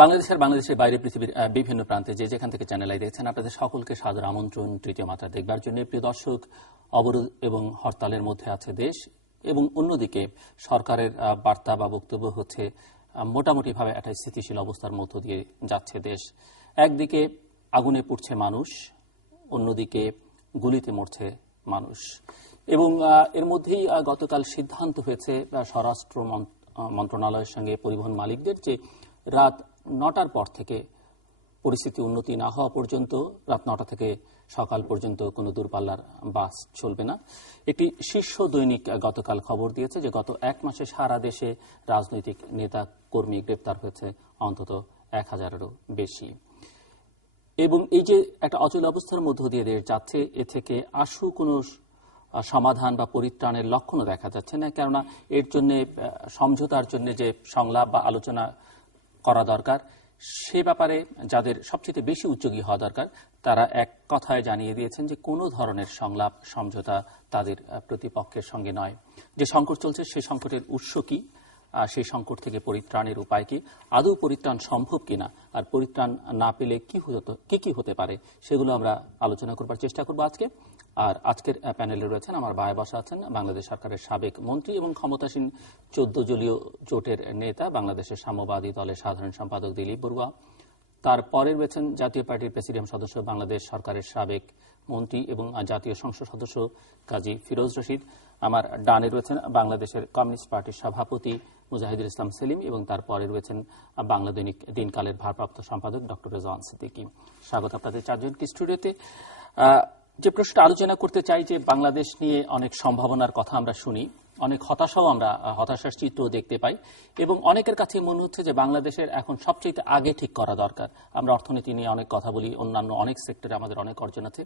বাংলাদেশের বাইরে পৃথিবীর বিভিন্ন প্রান্তে যে যেখান থেকে চ্যানেল আই দেখছেন, আপনাদের সকলকে সাদর আমন্ত্রণ তৃতীয় মাত্রা দেখবার জন্য। প্রিয় দর্শক, অবরোধ এবং হরতালের মধ্যে আছে দেশ, এবং অন্যদিকে সরকারের বার্তা বা বক্তব্য হচ্ছে মোটামুটিভাবে একটা স্থিতিশীল অবস্থার মধ্য দিয়ে যাচ্ছে দেশ। একদিকে আগুনে পুড়ছে মানুষ, অন্যদিকে গুলিতে মরছে মানুষ। এবং এর মধ্যেই গতকাল সিদ্ধান্ত হয়েছে স্বরাষ্ট্র মন্ত্রণালয়ের সঙ্গে পরিবহন মালিকদের যে রাত ৯টার পর থেকে পরিস্থিতি উন্নতি না হওয়া পর্যন্ত, রাত ৯টা থেকে সকাল পর্যন্ত কোনো দূরপাল্লার বাস চলবে না। একটি শীর্ষ দৈনিক গতকাল খবর দিয়েছে যে গত এক মাসে সারা দেশে রাজনৈতিক নেতা কর্মী গ্রেপ্তার হয়েছে অন্তত ১,০০০-এরও বেশি। এবং এই যে একটা অচল অবস্থার মধ্য দিয়ে দেশ যাচ্ছে, এ থেকে আশু কোনো সমাধান বা পরিত্রাণের লক্ষণও দেখা যাচ্ছে না। কেননা এর জন্য সমঝোতার জন্য যে সংলাপ বা আলোচনা করা দরকার, সে ব্যাপারে যাদের সবচেয়ে বেশি উদ্যোগী হওয়া দরকার, তারা এক কথায় জানিয়ে দিয়েছেন যে কোনো ধরনের সংলাপ সমঝোতা তাদের প্রতিপক্ষের সঙ্গে নয়। যে সংকট চলছে, সেই সংকটের উৎস কি, সেই সংকট থেকে পরিত্রাণের উপায় কি, আদৌ পরিত্রাণ সম্ভব কিনা, আর পরিত্রাণ না পেলে কি হতে পারে, সেগুলো আমরা আলোচনা করবার চেষ্টা করবো আজকে। আর আজকের প্যানেলে রয়েছেন আমার ভাই বসা আছেন বাংলাদেশ সরকারের সাবেক মন্ত্রী এবং ক্ষমতাসীন 14 দলীয় জোটের নেতা, বাংলাদেশের সাম্যবাদী দলের সাধারণ সম্পাদক দিলীপ বড়ুয়া। তারপরে রয়েছেন জাতীয় পার্টির প্রেসিডিয়াম সদস্য, বাংলাদেশ সরকারের সাবেক মন্ত্রী এবং জাতীয় সংসদ সদস্য কাজী ফিরোজ রশিদ। আমার ডানে রয়েছেন বাংলাদেশের কমিউনিস্ট পার্টির সভাপতি মুজাহিদুল ইসলাম সেলিম, এবং তারপরে রয়েছেন বাংলা দৈনিক দিনকালের ভারপ্রাপ্ত সম্পাদক ডক্টর রেজওয়ান সিদ্দিকী। স্বাগত আপনাদের চারজনকে স্টুডিওতে। যে প্রশ্নটা আলোচনা করতে চাই, যে বাংলাদেশ নিয়ে অনেক সম্ভাবনার কথা আমরা শুনি, অনেক হতাশার চিত্র দেখতে পাই, এবং অনেকের কাছে মনে হচ্ছে যে বাংলাদেশের এখন সবচেয়ে আগে ঠিক করা দরকার। আমরা অর্থনীতি নিয়ে অনেক কথা বলি, অন্যান্য অনেক সেক্টরে আমাদের অনেক অর্জন আছে,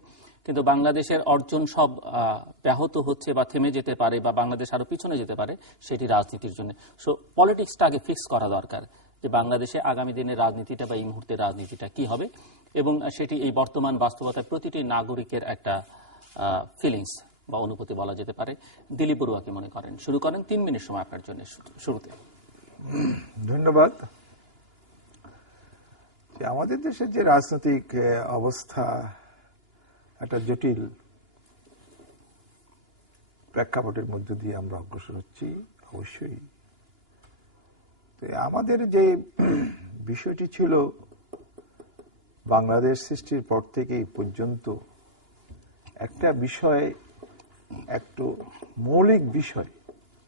কিন্তু বাংলাদেশের অর্জন সব ব্যাহত হচ্ছে বা থেমে যেতে পারে, বা বাংলাদেশ আরো পিছনে যেতে পারে, সেটি রাজনীতির জন্য। সো পলিটিক্সটা আগে ফিক্স করা দরকার, যে বাংলাদেশে আগামী দিনের রাজনীতিটা বা এই মুহূর্তের রাজনীতিটা কি হবে, এবং সেটি এই বর্তমান বাস্তবতায় প্রতিটি নাগরিকের একটা ফিলিংস বা অনুভূতি বলা যেতে পারে। দিলীপ বড়ুয়া কি মনে করেন? শুরু করেন, 3 মিনিট সময় আপনার জন্য শুরুতে। ধন্যবাদ। আমাদের দেশের যে রাজনৈতিক অবস্থা একটা জটিল প্রেক্ষাপটের মধ্য দিয়ে আমরা অগ্রসর হচ্ছি, অবশ্যই। আমাদের যে বিষয়টি ছিল বাংলাদেশ সৃষ্টির পর থেকে এই পর্যন্ত, একটা বিষয়, একটু মৌলিক বিষয়,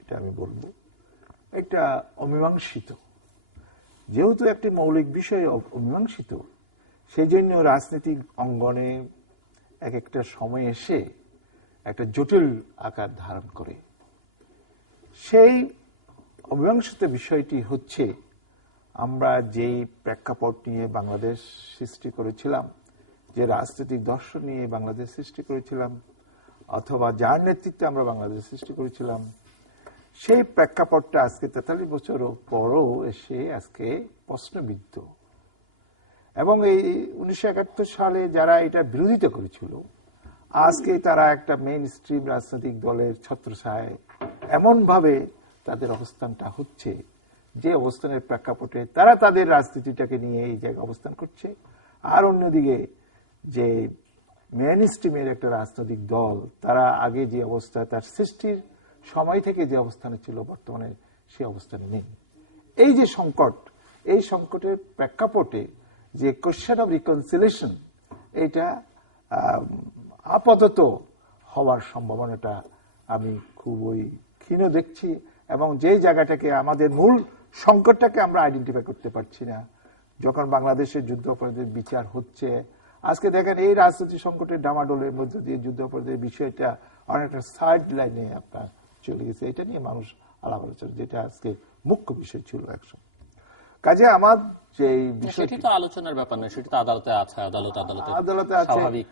এটা আমি বলবো, একটা অমীমাংসিত। যেহেতু একটি মৌলিক বিষয় অমীমাংসিত, সেই জন্য রাজনৈতিক অঙ্গনে এক একটা সময় এসে একটা জটিল আকার ধারণ করে। সেই অমীমাংসিত বিষয়টি হচ্ছে আমরা যেই প্রেক্ষাপট নিয়ে বাংলাদেশ সৃষ্টি করেছিলাম, যে রাজনৈতিক দর্শন নিয়ে বাংলাদেশ সৃষ্টি করেছিলাম, অথবা যার নেতৃত্বে আমরা বাংলাদেশ সৃষ্টি করেছিলাম, সেই প্রেক্ষাপটটা আজকে 43 বছর পরও এসে আজকে প্রশ্নবিদ্ধ। এবং এই 1971 সালে যারা এটা বিরোধিতা করেছিল, আজকে তারা একটা মেইন স্ট্রিম রাজনৈতিক দলের ছত্রছায়ায় এমন ভাবে তাদের অবস্থানটা হচ্ছে, যে অবস্থানের প্রেক্ষাপটে তারা তাদের রাজনীতিটাকে নিয়ে এই জায়গায় অবস্থান করছে। আর অন্যদিকে যে মেইন স্ট্রিমের একটা রাজনৈতিক দল, তারা আগে যে অবস্থা, তার সৃষ্টির সময় থেকে যে অবস্থানে ছিল, বর্তমানে সে অবস্থানে নেই। এই যে সংকট, এই সংকটের প্রেক্ষাপটে যে কোয়েশ্চেন অফ রিকনসিলিয়েশন, এটা আপাতত হওয়ার সম্ভাবনাটা আমি খুবই ক্ষীণ দেখছি। এবং যে জায়গাটাকে আমাদের মূল সংকটটাকে আমরা আইডেন্টিফাই করতে পারছি না, যখন বাংলাদেশের যুদ্ধ অপরাধের বিচার হচ্ছে। আজকে দেখেন এই রাজনৈতিক সংকটের ডামাডোলের মধ্যে দিয়ে যুদ্ধ অপরাধের বিষয়টা অনেকটা সাইড লাইনে আপনার চলে গেছে। এটা নিয়ে মানুষ আলাপ আলোচনা, যেটা আজকে মুখ্য বিষয় ছিল একসময়। কাজে আমার যে বিষয়টি তো আলোচনার ব্যাপার নয়, সেটি তো আদালতে আছে, আদালতে স্বাভাবিক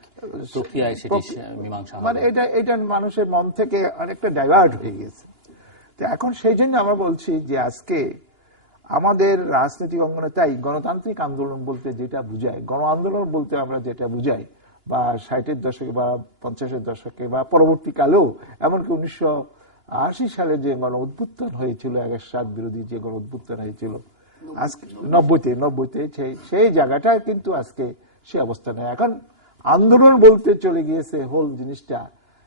প্রক্রিয়ায় সেটি মীমাংসা হবে। মানে এটা মানুষের মন থেকে অনেকটা ডাইভার্ট হয়ে গেছে। তো এখন সেই জন্য আমরা বলছি যে আজকে আমাদের রাজনৈতিক অঙ্গনে, তাই গণতান্ত্রিক আন্দোলন বলতে যেটা বুঝায়, গণ আন্দোলন বলতে আমরা যেটা বুঝাই, বা 60-এর দশকে বা 50-এর দশকে বা পরবর্তীকালেও, এমনকি 1980 সালে যে গণ উদ্বুত্থান হয়েছিল, 71 বিরোধী যে গণ উদ্বুত্থান হয়েছিল, আজকে 90-তে সেই জায়গাটা কিন্তু আজকে সে অবস্থা নেই। এখন আন্দোলন বলতে চলে গিয়েছে, হোল জিনিসটা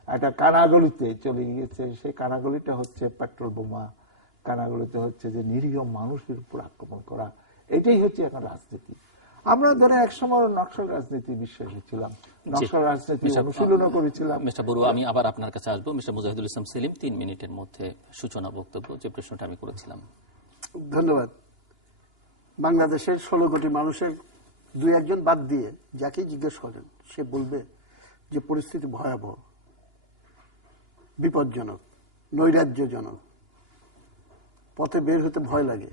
একটা কানাগলিতে চলে গিয়েছে। সেই কানাগলিটা হচ্ছে পেট্রোল বোমা, কানাগলিতে হচ্ছে যে নিরীহ মানুষের উপর আক্রমণ করা। এটাই হচ্ছে এখন রাজনীতি। আমরা ধরে একসময় নকশাল রাজনীতি বিশ্বাসী ছিলাম, নকশাল রাজনীতি অনুশীলনও করেছিলাম। মিস্টার বড়ুয়া, আমি আবার আপনার কাছে আসবো। মিস্টার মুজাহিদুল ইসলাম সেলিম, 3 মিনিটের মধ্যে সূচনা বক্তব্য, যে প্রশ্নটা আমি করেছিলাম। ধন্যবাদ। বাংলাদেশের 16 কোটি মানুষের 2-1 বাদ দিয়ে যাকে জিজ্ঞেস করেন সে বলবে যে পরিস্থিতি ভয়াবহ, বিপজ্জনক, নৈরাজ্যজনক, পথে বের হতে ভয় লাগে,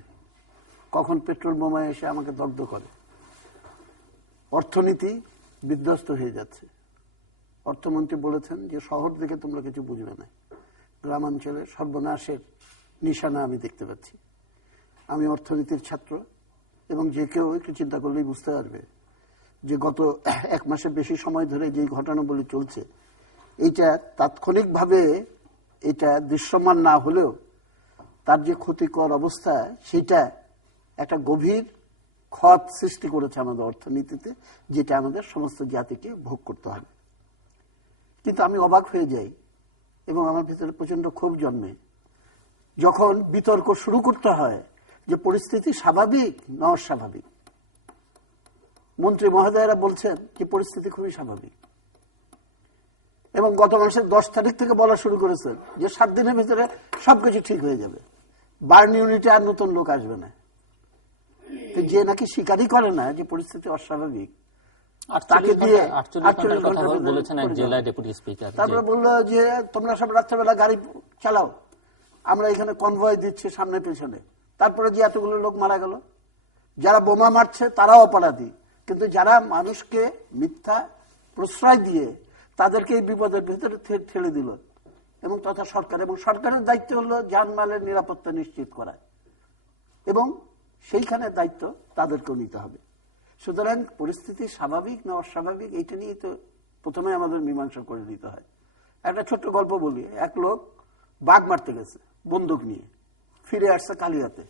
কখন পেট্রোল বোমায় এসে আমাকে দগ্ধ করে। অর্থনীতি বিধ্বস্ত হয়ে যাচ্ছে। অর্থমন্ত্রী বলেছেন যে শহর দেখে তোমরা কিছু বুঝবে না, গ্রামাঞ্চলে সর্বনাশের নিশানা আমি দেখতে পাচ্ছি। আমি অর্থনীতির ছাত্র এবং যে কেউ একটু চিন্তা করলেই বুঝতে পারবে যে গত 1 মাসের বেশি সময় ধরে যে ঘটনাবলী চলছে, এইটা তাৎক্ষণিকভাবে এটা দৃশ্যমান না হলেও তার যে ক্ষতিকর অবস্থা সেটা একটা গভীর ক্ষত সৃষ্টি করেছে আমাদের অর্থনীতিতে, যেটা আমাদের সমস্ত জাতিকে ভোগ করতে হবে। কিন্তু আমি অবাক হয়ে যাই এবং আমার ভিতরে প্রচন্ড ক্ষোভ জন্মে যখন বিতর্ক শুরু করতে হয় যে পরিস্থিতি স্বাভাবিক না অস্বাভাবিক। মন্ত্রী মহোদয়রা বলছেন যে পরিস্থিতি খুবই স্বাভাবিক এবং গত মাসের 10 তারিখ থেকে বলা শুরু করেছেন যে 7 দিনের ভিতরে সবকিছু ঠিক হয়ে যাবে, বার্ন ইউনিটে আর নতুন লোক আসবে না। যে নাকি স্বীকারই করে না যে পরিস্থিতি অস্বাভাবিক, তাকে দিয়ে 48 ঘন্টা বলেছেন এক জেলায় ডেপুটি স্পিকার। তারপরে বললো যে তোমরা সব রাত্রেবেলা গাড়ি চালাও, আমরা এখানে কনভয় দিচ্ছি সামনে পেছনে। তারপরে যে এতগুলো লোক মারা গেল, যারা বোমা মারছে তারাও অপরাধী, কিন্তু যারা মানুষকে মিথ্যা প্রশ্রয় দিয়ে তাদেরকে এই বিপদের ভিতরে ঠেলে দিল এবং তথা সরকার, এবং সরকারের দায়িত্ব হলো জানমালের নিরাপত্তা নিশ্চিত করা এবং সেইখানে দায়িত্ব তাদেরকেও নিতে হবে। সুতরাং পরিস্থিতি স্বাভাবিক না অস্বাভাবিক এইটা নিয়ে তো প্রথমে আমাদের মীমাংসা করে নিতে হয়। একটা ছোট্ট গল্প বলি। এক লোক বাঘ মারতে গেছে বন্দুক নিয়ে, ফিরে আসছে কালিয়াতে,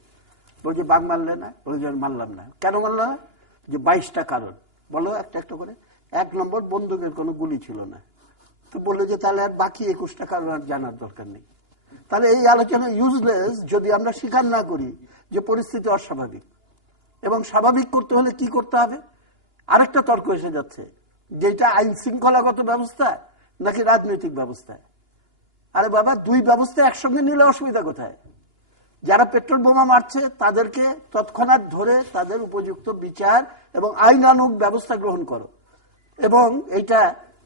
বলছে বাঘ মারলে না, বলে মারলাম না। কেন মারল না? যে 22টা কারণ। বলো একটা একটা করে। 1 নম্বর, বন্দুকের কোনো গুলি ছিল না। তো বললো যে তাহলে আর বাকি 21টা কারণ আর জানার দরকার নেই। তাহলে এই আলোচনা ইউজলেস যদি আমরা স্বীকার না করি যে পরিস্থিতি অস্বাভাবিক, এবং স্বাভাবিক করতে হলে কি করতে হবে। আরেকটা তর্ক এসে যাচ্ছে যেটা আইন শৃঙ্খলাগত ব্যবস্থা নাকি রাজনৈতিক ব্যবস্থা। আরে বাবা, 2 ব্যবস্থা একসঙ্গে নিলে অসুবিধা কোথায়? যারা পেট্রোল বোমা মারছে তাদেরকে তৎক্ষণাৎ ধরে তাদের উপযুক্ত বিচার এবং আইনানুগ ব্যবস্থা গ্রহণ করো, এবং এটা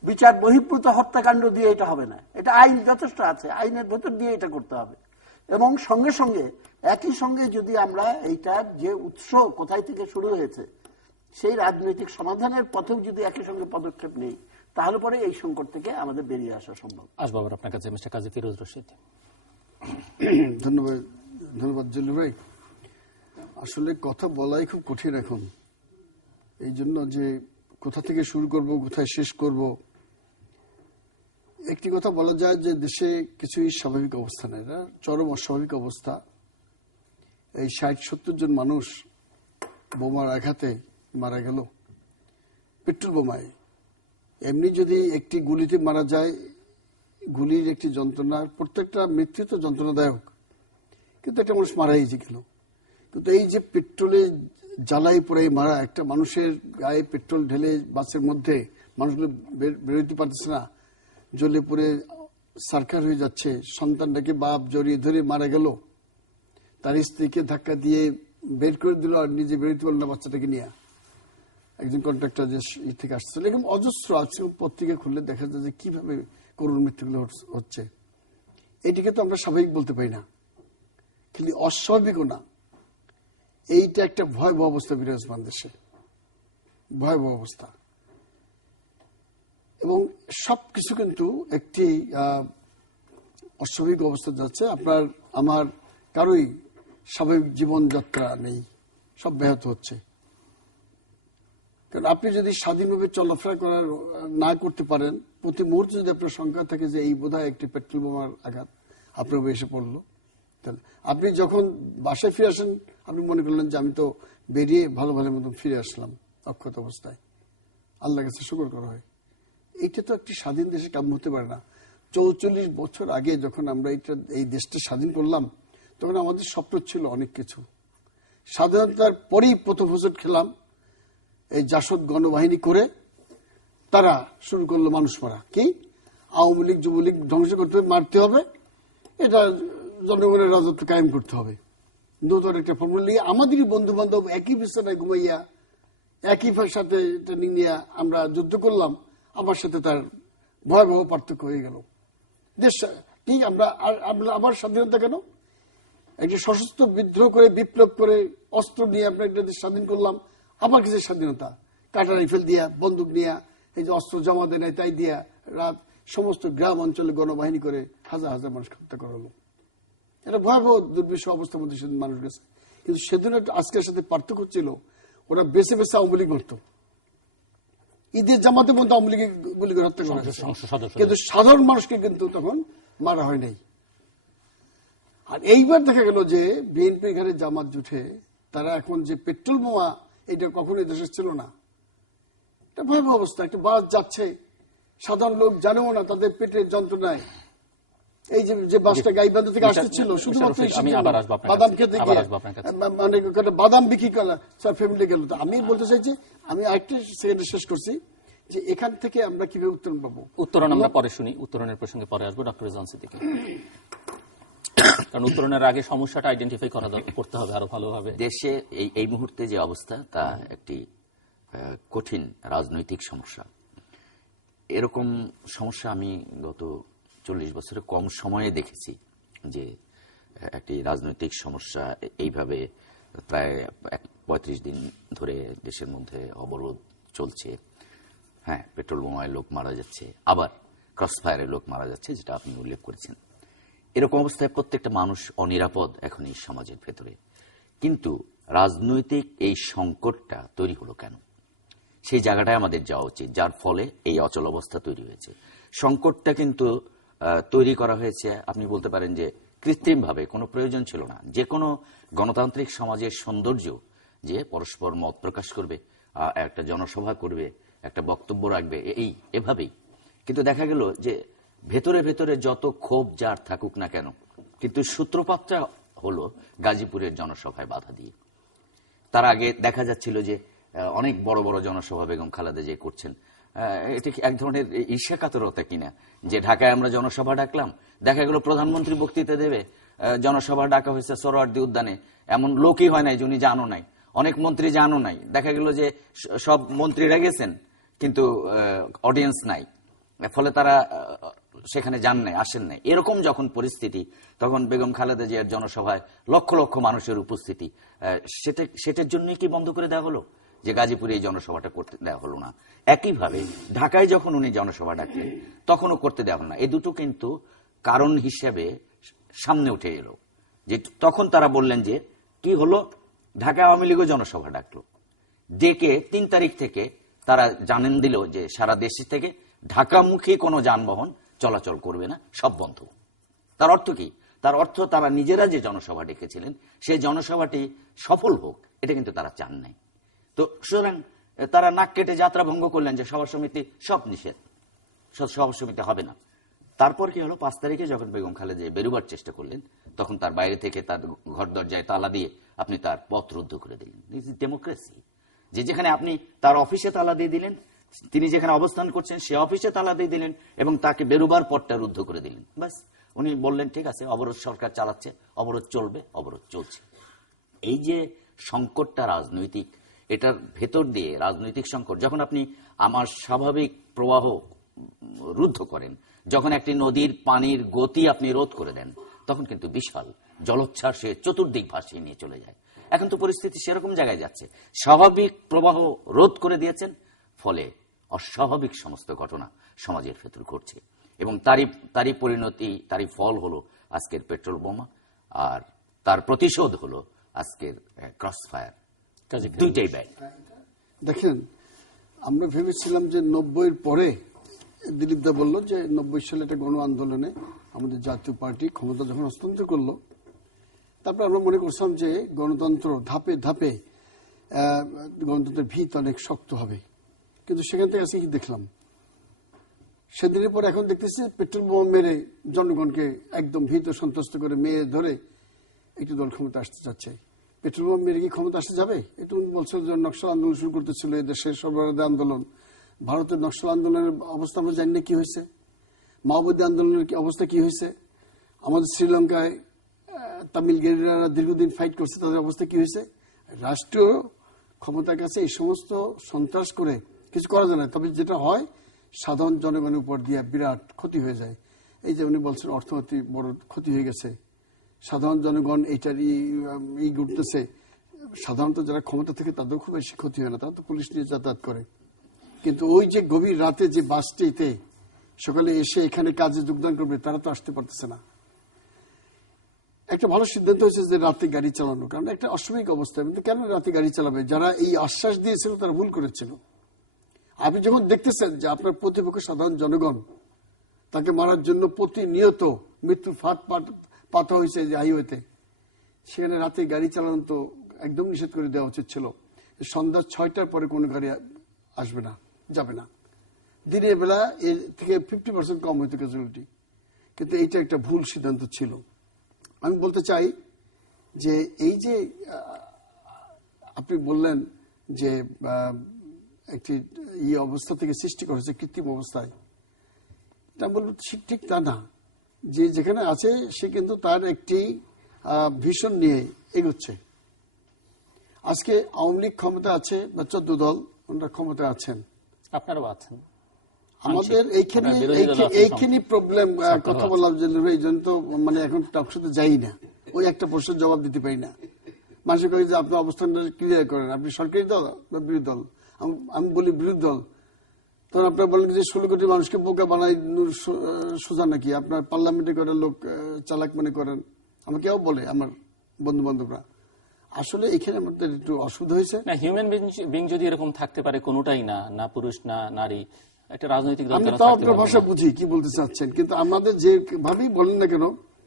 বিচার বহির্ভূত হত্যাকাণ্ড দিয়ে এটা হবে না। এটা আইন যথেষ্ট আছে, আইনের ভেতর দিয়ে এটা করতে হবে। এবং সঙ্গে সঙ্গে একই সঙ্গে যদি আমরা এইটার যে উৎস কোথায় থেকে শুরু হয়েছে সেই রাজনৈতিক সমাধানের পথেও যদি একই সঙ্গে পদক্ষেপ নেই, তাহলে পরে এই সংকট থেকে আমাদের বেরিয়ে আসা সম্ভব। আসবো আবার আপনার কাছে মিস্টার কাজী ফিরোজ রশিদ। ধন্যবাদ জলিল ভাই। আসলে কথা বলাই খুব কঠিন এখন, এই জন্য যে কোথা থেকে শুরু করব, কোথায় শেষ করব। একটি কথা বলা যায় যে দেশে কিছুই স্বাভাবিক অবস্থা নেই, না, চরম অস্বাভাবিক অবস্থা। এই 60-70 জন মানুষ বোমার আঘাতে মারা গেল, পেট্রোল বোমায়। এমনি যদি একটি গুলিতে মারা যায়, গুলির একটি যন্ত্রণা, প্রত্যেকটা মৃত্যু তো যন্ত্রণাদায়ক, কিন্তু একটা মানুষ মারাই যে গেল। কিন্তু এই যে পেট্রোলে জ্বালাই পড়ে মারা, একটা মানুষের গায়ে পেট্রোল ঢেলে বাসের মধ্যে মানুষগুলো বেরোতে পারতেছে না, জ্বলে পড়ে সারকার হয়ে যাচ্ছে, সন্তানটাকে বাপ জড়িয়ে ধরে মারা গেল, তার স্ত্রীকে ধাক্কা দিয়ে বের করে দিল আর নিজে বেরোতে পারল না বাচ্চাটাকে নিয়ে। একজন কন্ট্রাক্টর যে থেকে আসছিল, এরকম অজস্র আছে। পত্রিকা খুললে দেখা যায় যে কিভাবে করুণ মৃত্যুগুলো হচ্ছে। এটিকে তো আমরা স্বাভাবিক বলতে পারি না, কিন্তু অস্বাভাবিকও না। এইটা একটা ভয়াবহ অবস্থা বিরাজমান দেশে, ভয়াবহ অবস্থা। এবং সবকিছু কিন্তু একটি অস্বাভাবিক অবস্থা যাচ্ছে। আপনার আমার কারোই স্বাভাবিক জীবনযাত্রা নেই, সব ব্যাহত হচ্ছে। কারণ আপনি যদি স্বাধীনভাবে চলাফেরা করার না করতে পারেন, প্রতি মুহূর্তে যদি আপনার সংখ্যা থাকে যে এই বোধহয় একটি পেট্রোল বোমার আঘাত আপনার এসে পড়লো, তাহলে আপনি যখন বাসায় ফিরে আসেন আপনি মনে করলেন যে আমি তো বেরিয়ে ভালো ভালো মতন ফিরে আসলাম অক্ষত অবস্থায়। আল্লাহর কাছে শুকর করা হয়। এইটা তো একটি স্বাধীন দেশে কাম্য হতে পারে না। 44 বছর আগে যখন আমরা এই দেশটা স্বাধীন করলাম, তখন আমাদের স্বপ্ন ছিল অনেক কিছু। স্বাধীনতার পরেই প্রথম হোঁচট খেলাম, এই জাসদ গণবাহিনী করে তারা শুরু করলো মানুষ মারা। কি আওয়ামী লীগ যুবলীগ ধ্বংস করতে হবে, মারতে হবে, এটা জনগণের রাজত্ব কায়েম করতে হবে। নতুন একটা ফর্মুলা নিয়ে আমাদেরই বন্ধু বান্ধব একই বিছানায় ঘুমাইয়া একই সাথে নিয়ে আমরা যুদ্ধ করলাম। আমার সাথে তার ভয়াবহ পার্থক্য হয়ে গেল। দেশ ঠিক আমরা আবার স্বাধীনতা কেন? একটা সশস্ত্র বিদ্রোহ করে বিপ্লব করে অস্ত্র নিয়ে আমরা একটা দেশ স্বাধীন করলাম। আবার কিছু স্বাধীনতা কাটা রাইফেল দিয়া বন্দুক নিয়ে এই যে অস্ত্র জমা দেয় নাই তাই দিয়া রাত সমস্ত গ্রাম অঞ্চলে গণবাহিনী করে হাজার হাজার মানুষ হত্যা করালো। এটা ভয়াবহ দুর্বিষহ অবস্থার মধ্যে সেদিন মানুষ গেছে। কিন্তু সেদিন একটা আজকের সাথে পার্থক্য ছিল, ওরা বেছে বেছে আওয়ামী লীগ মারত। ঈদের জামাতে মধ্যে আওয়ামী লীগ গুলি করে হত্যা করা হয়েছে, কিন্তু সাধারণ মানুষকে কিন্তু তখন মারা হয় নাই। আর এইবার দেখা গেল যে বিএনপির ঘরে জামাত জুটে তারা এখন যে পেট্রোল বোমা, এটা কখনোই দেশে ছিল না। এটা ভয়াবহ অবস্থা। একটা বাস যাচ্ছে, সাধারণ লোক জানেও না তাদের পেটের যন্ত্রণায়। এই যে বাসটা গাইবান্ধা থেকে আসতেছিল শুধুমাত্র বাদাম খেতে গিয়ে, মানে বাদাম বিক্রি করা স্যার ফ্যামিলি গেল। তো আমি বলতে চাইছি, আমি আরেকটা সেকেন্ডে শেষ করছি, যে এখান থেকে আমরা কিভাবে উত্তরণ পাবো। উত্তরণ আমরা পরে শুনি, উত্তরণের প্রসঙ্গে পরে আসবো। ডক্টর রেজওয়ান সিদ্দিকী, কারণ উত্তরণের আগে সমস্যাটা আইডেন্টিফাই করতে হবে আরো ভালোভাবে। দেশে এই মুহূর্তে যে অবস্থা, তা একটি কঠিন রাজনৈতিক সমস্যা। এরকম সমস্যা আমি গত 40 বছরে কম সময়ে দেখেছি, যে একটি রাজনৈতিক সমস্যা এইভাবে প্রায় 35 দিন ধরে দেশের মধ্যে অবরোধ চলছে। হ্যাঁ, পেট্রোল বোমায় লোক মারা যাচ্ছে, আবার ক্রসফায়ারে লোক মারা যাচ্ছে, যেটা আপনি উল্লেখ করেছেন। এরকম অবস্থায় প্রত্যেকটা মানুষ অনিরাপদ এখন এই সমাজের ভেতরে। কিন্তু রাজনৈতিক এই সংকটটা তৈরি হলো কেন? সেই জায়গাটায় আমাদের যাওয়া উচিত, যার ফলে এই অচল অবস্থা তৈরি হয়েছে। সংকটটা কিন্তু তৈরি করা হয়েছে, আপনি বলতে পারেন যে কৃত্রিমভাবে, কোনো প্রয়োজন ছিল না। যে কোনো গণতান্ত্রিক সমাজের সৌন্দর্য যে পরস্পর মত প্রকাশ করবে, একটা জনসভা করবে, একটা বক্তব্য রাখবে, এভাবেই। কিন্তু দেখা গেল যে ভেতরে ভেতরে যত ক্ষোভ যার থাকুক না কেন, কিন্তু সূত্রপাতটা হলো গাজীপুরের জনসভায় বাধা দিয়ে। তার আগে দেখা যাচ্ছিল যে অনেক বড় বড় জনসভা বেগম খালেদা জিয়া করছেন। এটা এক ধরনের ঈর্ষাকাতরতা কিনা, যে ঢাকায় আমরা জনসভা ডাকলাম, দেখা গেল প্রধানমন্ত্রী বক্তৃতা দেবে, জনসভা ডাকা হয়েছে সোহরাওয়ার্দী উদ্যানে, এমন লোকই হয় নাই যিনি জানো নাই, অনেক মন্ত্রী জানো নাই। দেখা গেল যে সব মন্ত্রীরা গেছেন কিন্তু অডিয়েন্স নাই, ফলে তারা সেখানে যান নাই, আসেন নাই। এরকম যখন পরিস্থিতি, তখন বেগম খালেদা জিয়ার জনসভায় লক্ষ লক্ষ মানুষের উপস্থিতি, সেটার জন্যই কি বন্ধ করে দেওয়া হলো, যে গাজীপুরে এই জনসভাটা করতে দেওয়া হলো না? একইভাবে ঢাকায় যখন উনি জনসভা ডাকলেন, তখনও করতে দেওয়া হলো না। এই দুটো কিন্তু কারণ হিসেবে সামনে উঠে এলো, যে তখন তারা বললেন যে কি হলো, ঢাকা আওয়ামী লীগও জনসভা ডাকলো, ডেকে 3 তারিখ থেকে তারা জানান দিল যে সারা দেশ থেকে ঢাকামুখী কোনো যানবাহন চলাচল করবে না, সব বন্ধ। তার অর্থ কি? তার অর্থ তারা নিজেরা যে জনসভা ডেকেছিলেন, সেই জনসভাটি সফল হোক, এটা কিন্তু তারা চান নাই। তো সুতরাং তারা নাক কেটে যাত্রা ভঙ্গ করলেন, যে সভা সমিতি সব নিষেধ, সভা সমিতি হবে না। তারপর কি হলো, 5 তারিখে যখন বেগম খালেদা জিয়া বেরোবার চেষ্টা করলেন, তখন তার বাইরে থেকে তার ঘর দরজায় তালা দিয়ে আপনি তার পথ রুদ্ধ করে দিলেন। This is democracy. যে যেখানে আপনি তার অফিসে তালা দিয়ে দিলেন, তিনি যেখানে অবস্থান করছেন সে অফিসে তালা দিয়ে দিলেন, এবং তাকে বেরোবার পথটা রুদ্ধ করে দিলেন। ব্যাস, উনি বললেন ঠিক আছে, অবরোধ সরকার চালাচ্ছে, অবরোধ চলবে, অবরোধ চলছে। এই যে সংকটটা রাজনৈতিক, এটার ভেতর দিয়ে রাজনৈতিক সংকট, যখন আপনি আমার স্বাভাবিক প্রবাহ রুদ্ধ করেন, যখন একটি নদীর পানির গতি আপনি রোধ করে দেন, তখন কিন্তু বিশাল জলোচ্ছ্বাস সে চতুর্দিক ভাসিয়ে নিয়ে চলে যায়। এখন তো পরিস্থিতি সেরকম জায়গায় যাচ্ছে, স্বাভাবিক প্রবাহ রোধ করে দিয়েছেন, ফলে অস্বাভাবিক সমস্ত ঘটনা সমাজের ভেতর ঘটছে, এবং তারই পরিণতি, তারই ফল হলো আজকের পেট্রোল বোমা, আর তার প্রতিশোধ হলো আজকের ক্রসফায়ার। দুইটাই ব্যয়। দেখেন, আমরা ভেবেছিলাম যে 90-এর পরে, দিলীপ দা বলল যে 90 সালে একটা গণ আন্দোলনে আমাদের জাতীয় পার্টি ক্ষমতা যখন হস্তান্তর করলো, তা তারপর আমরা মনে করছিলাম যে গণতন্ত্র ধাপে ধাপে গণতন্ত্রের ভিত অনেক শক্ত হবে, কিন্তু সেখান থেকে আজকে কি দেখলাম? সেদিনের পর এখন দেখতেছি পেট্রোল বোমা মেরে জনগণকে একদম ভীত সন্ত্রস্ত করে মেয়ে ধরে একটি দল ক্ষমতা আসতে যাচ্ছে। পেট্রোল বোমা মেরে কি ক্ষমতা আসতে যাবে? একটু বলছিল যে নকশাল আন্দোলন শুরু করতেছিল এই দেশের সর্বরাধা আন্দোলন। ভারতের নকশাল আন্দোলনের অবস্থা আমরা জানি না কি হয়েছে, মাওবাদী আন্দোলনের কি অবস্থা কি হয়েছে, আমাদের শ্রীলঙ্কায় তামিল গেরিলারা দীর্ঘদিন ফাইট করছে, তাদের অবস্থা কি হয়েছে? রাষ্ট্রীয় ক্ষমতার কাছে এই সমস্ত সন্ত্রাস করে কিছু করা যায় না, তবে যেটা হয় সাধারণ জনগণের উপর দিয়ে বিরাট ক্ষতি হয়ে যায়। এই যে উনি বলছেন অর্থনৈতিক বড় ক্ষতি হয়ে গেছে, সাধারণ জনগণ এইটার ঘুরতেছে। সাধারণত যারা ক্ষমতা থেকে তাদের খুব বেশি ক্ষতি হয় না, তারা তো পুলিশ নিয়ে যাতায়াত করে, কিন্তু ওই যে গভীর রাতে যে বাসটিতে সকালে এসে এখানে কাজে যোগদান করবে তারা তো আসতে পারতেছে না। একটা ভালো সিদ্ধান্ত হয়েছে যে রাতে গাড়ি চালানো, কারণ একটা অস্বাভাবিক অবস্থা। কিন্তু কেন রাতে গাড়ি চালাবে? যারা এই আশ্বাস দিয়েছিল তারা ভুল করেছিল। আপনি যখন দেখতেছেন যে আপনার প্রতিপক্ষ সাধারণ জনগণ, তাকে মারার জন্য প্রতিনিয়ত মৃত্যুর ফাঁদ পাতা হয়েছে যে হাইওয়েতে, সেখানে রাতে গাড়ি চালানো তো একদম নিষেধ করে দেওয়া উচিত ছিল। সন্ধ্যা 6টার পরে কোনো গাড়ি আসবে না, যাবে না। দিনের বেলা এর থেকে 50% কম হইতো ক্যাজুয়ালিটি, কিন্তু এইটা একটা ভুল সিদ্ধান্ত ছিল। আমি বলতে চাই যে এই যে আপনি বললেন যে একটি অবস্থা থেকে সৃষ্টি করেছে কৃত্রিম অবস্থায়, তা বলবো ঠিক তা না। যে যেখানে আছে সে কিন্তু তার একটি ভিশন নিয়ে এগোচ্ছে। আজকে আওয়ামী লীগ ক্ষমতা আছে বা 14 দল ওনারা ক্ষমতা আছেন, আপনারাও আছেন। আমাদের এইখানে প্রবলেম কথা বলার জন্য এই জন্য তো মানে এখন টকশোতে যাই না, ওই একটা প্রশ্নের জবাব দিতে পারি না। মানুষ কয়ে যে আপনার অবস্থানটা ক্লিয়ার করেন, আপনি সরকারি দল বা বিরোধী দল? আমি বলি বিরোধী দল। তখন আপনারা বলেন যে 16 কোটি মানুষকে বোকা বানাই সোজা নাকি? আপনার পার্লামেন্টে করে লোক চালাক মনে করেন, আমাকে কেউ বলে আমার বন্ধু বান্ধবরা। আসলে এখানে আমাদের একটু অসুবিধা হয়েছে। না, হিউম্যান বিং যদি এরকম থাকতে পারে, কোনোটাই না, না পুরুষ না নারী, একটা রাজনৈতিক দল। আমি তাও আপনার ভাষা বুঝি কি বলতে চাচ্ছেন, কিন্তু আমাদের যেভাবেই বলেন না কেন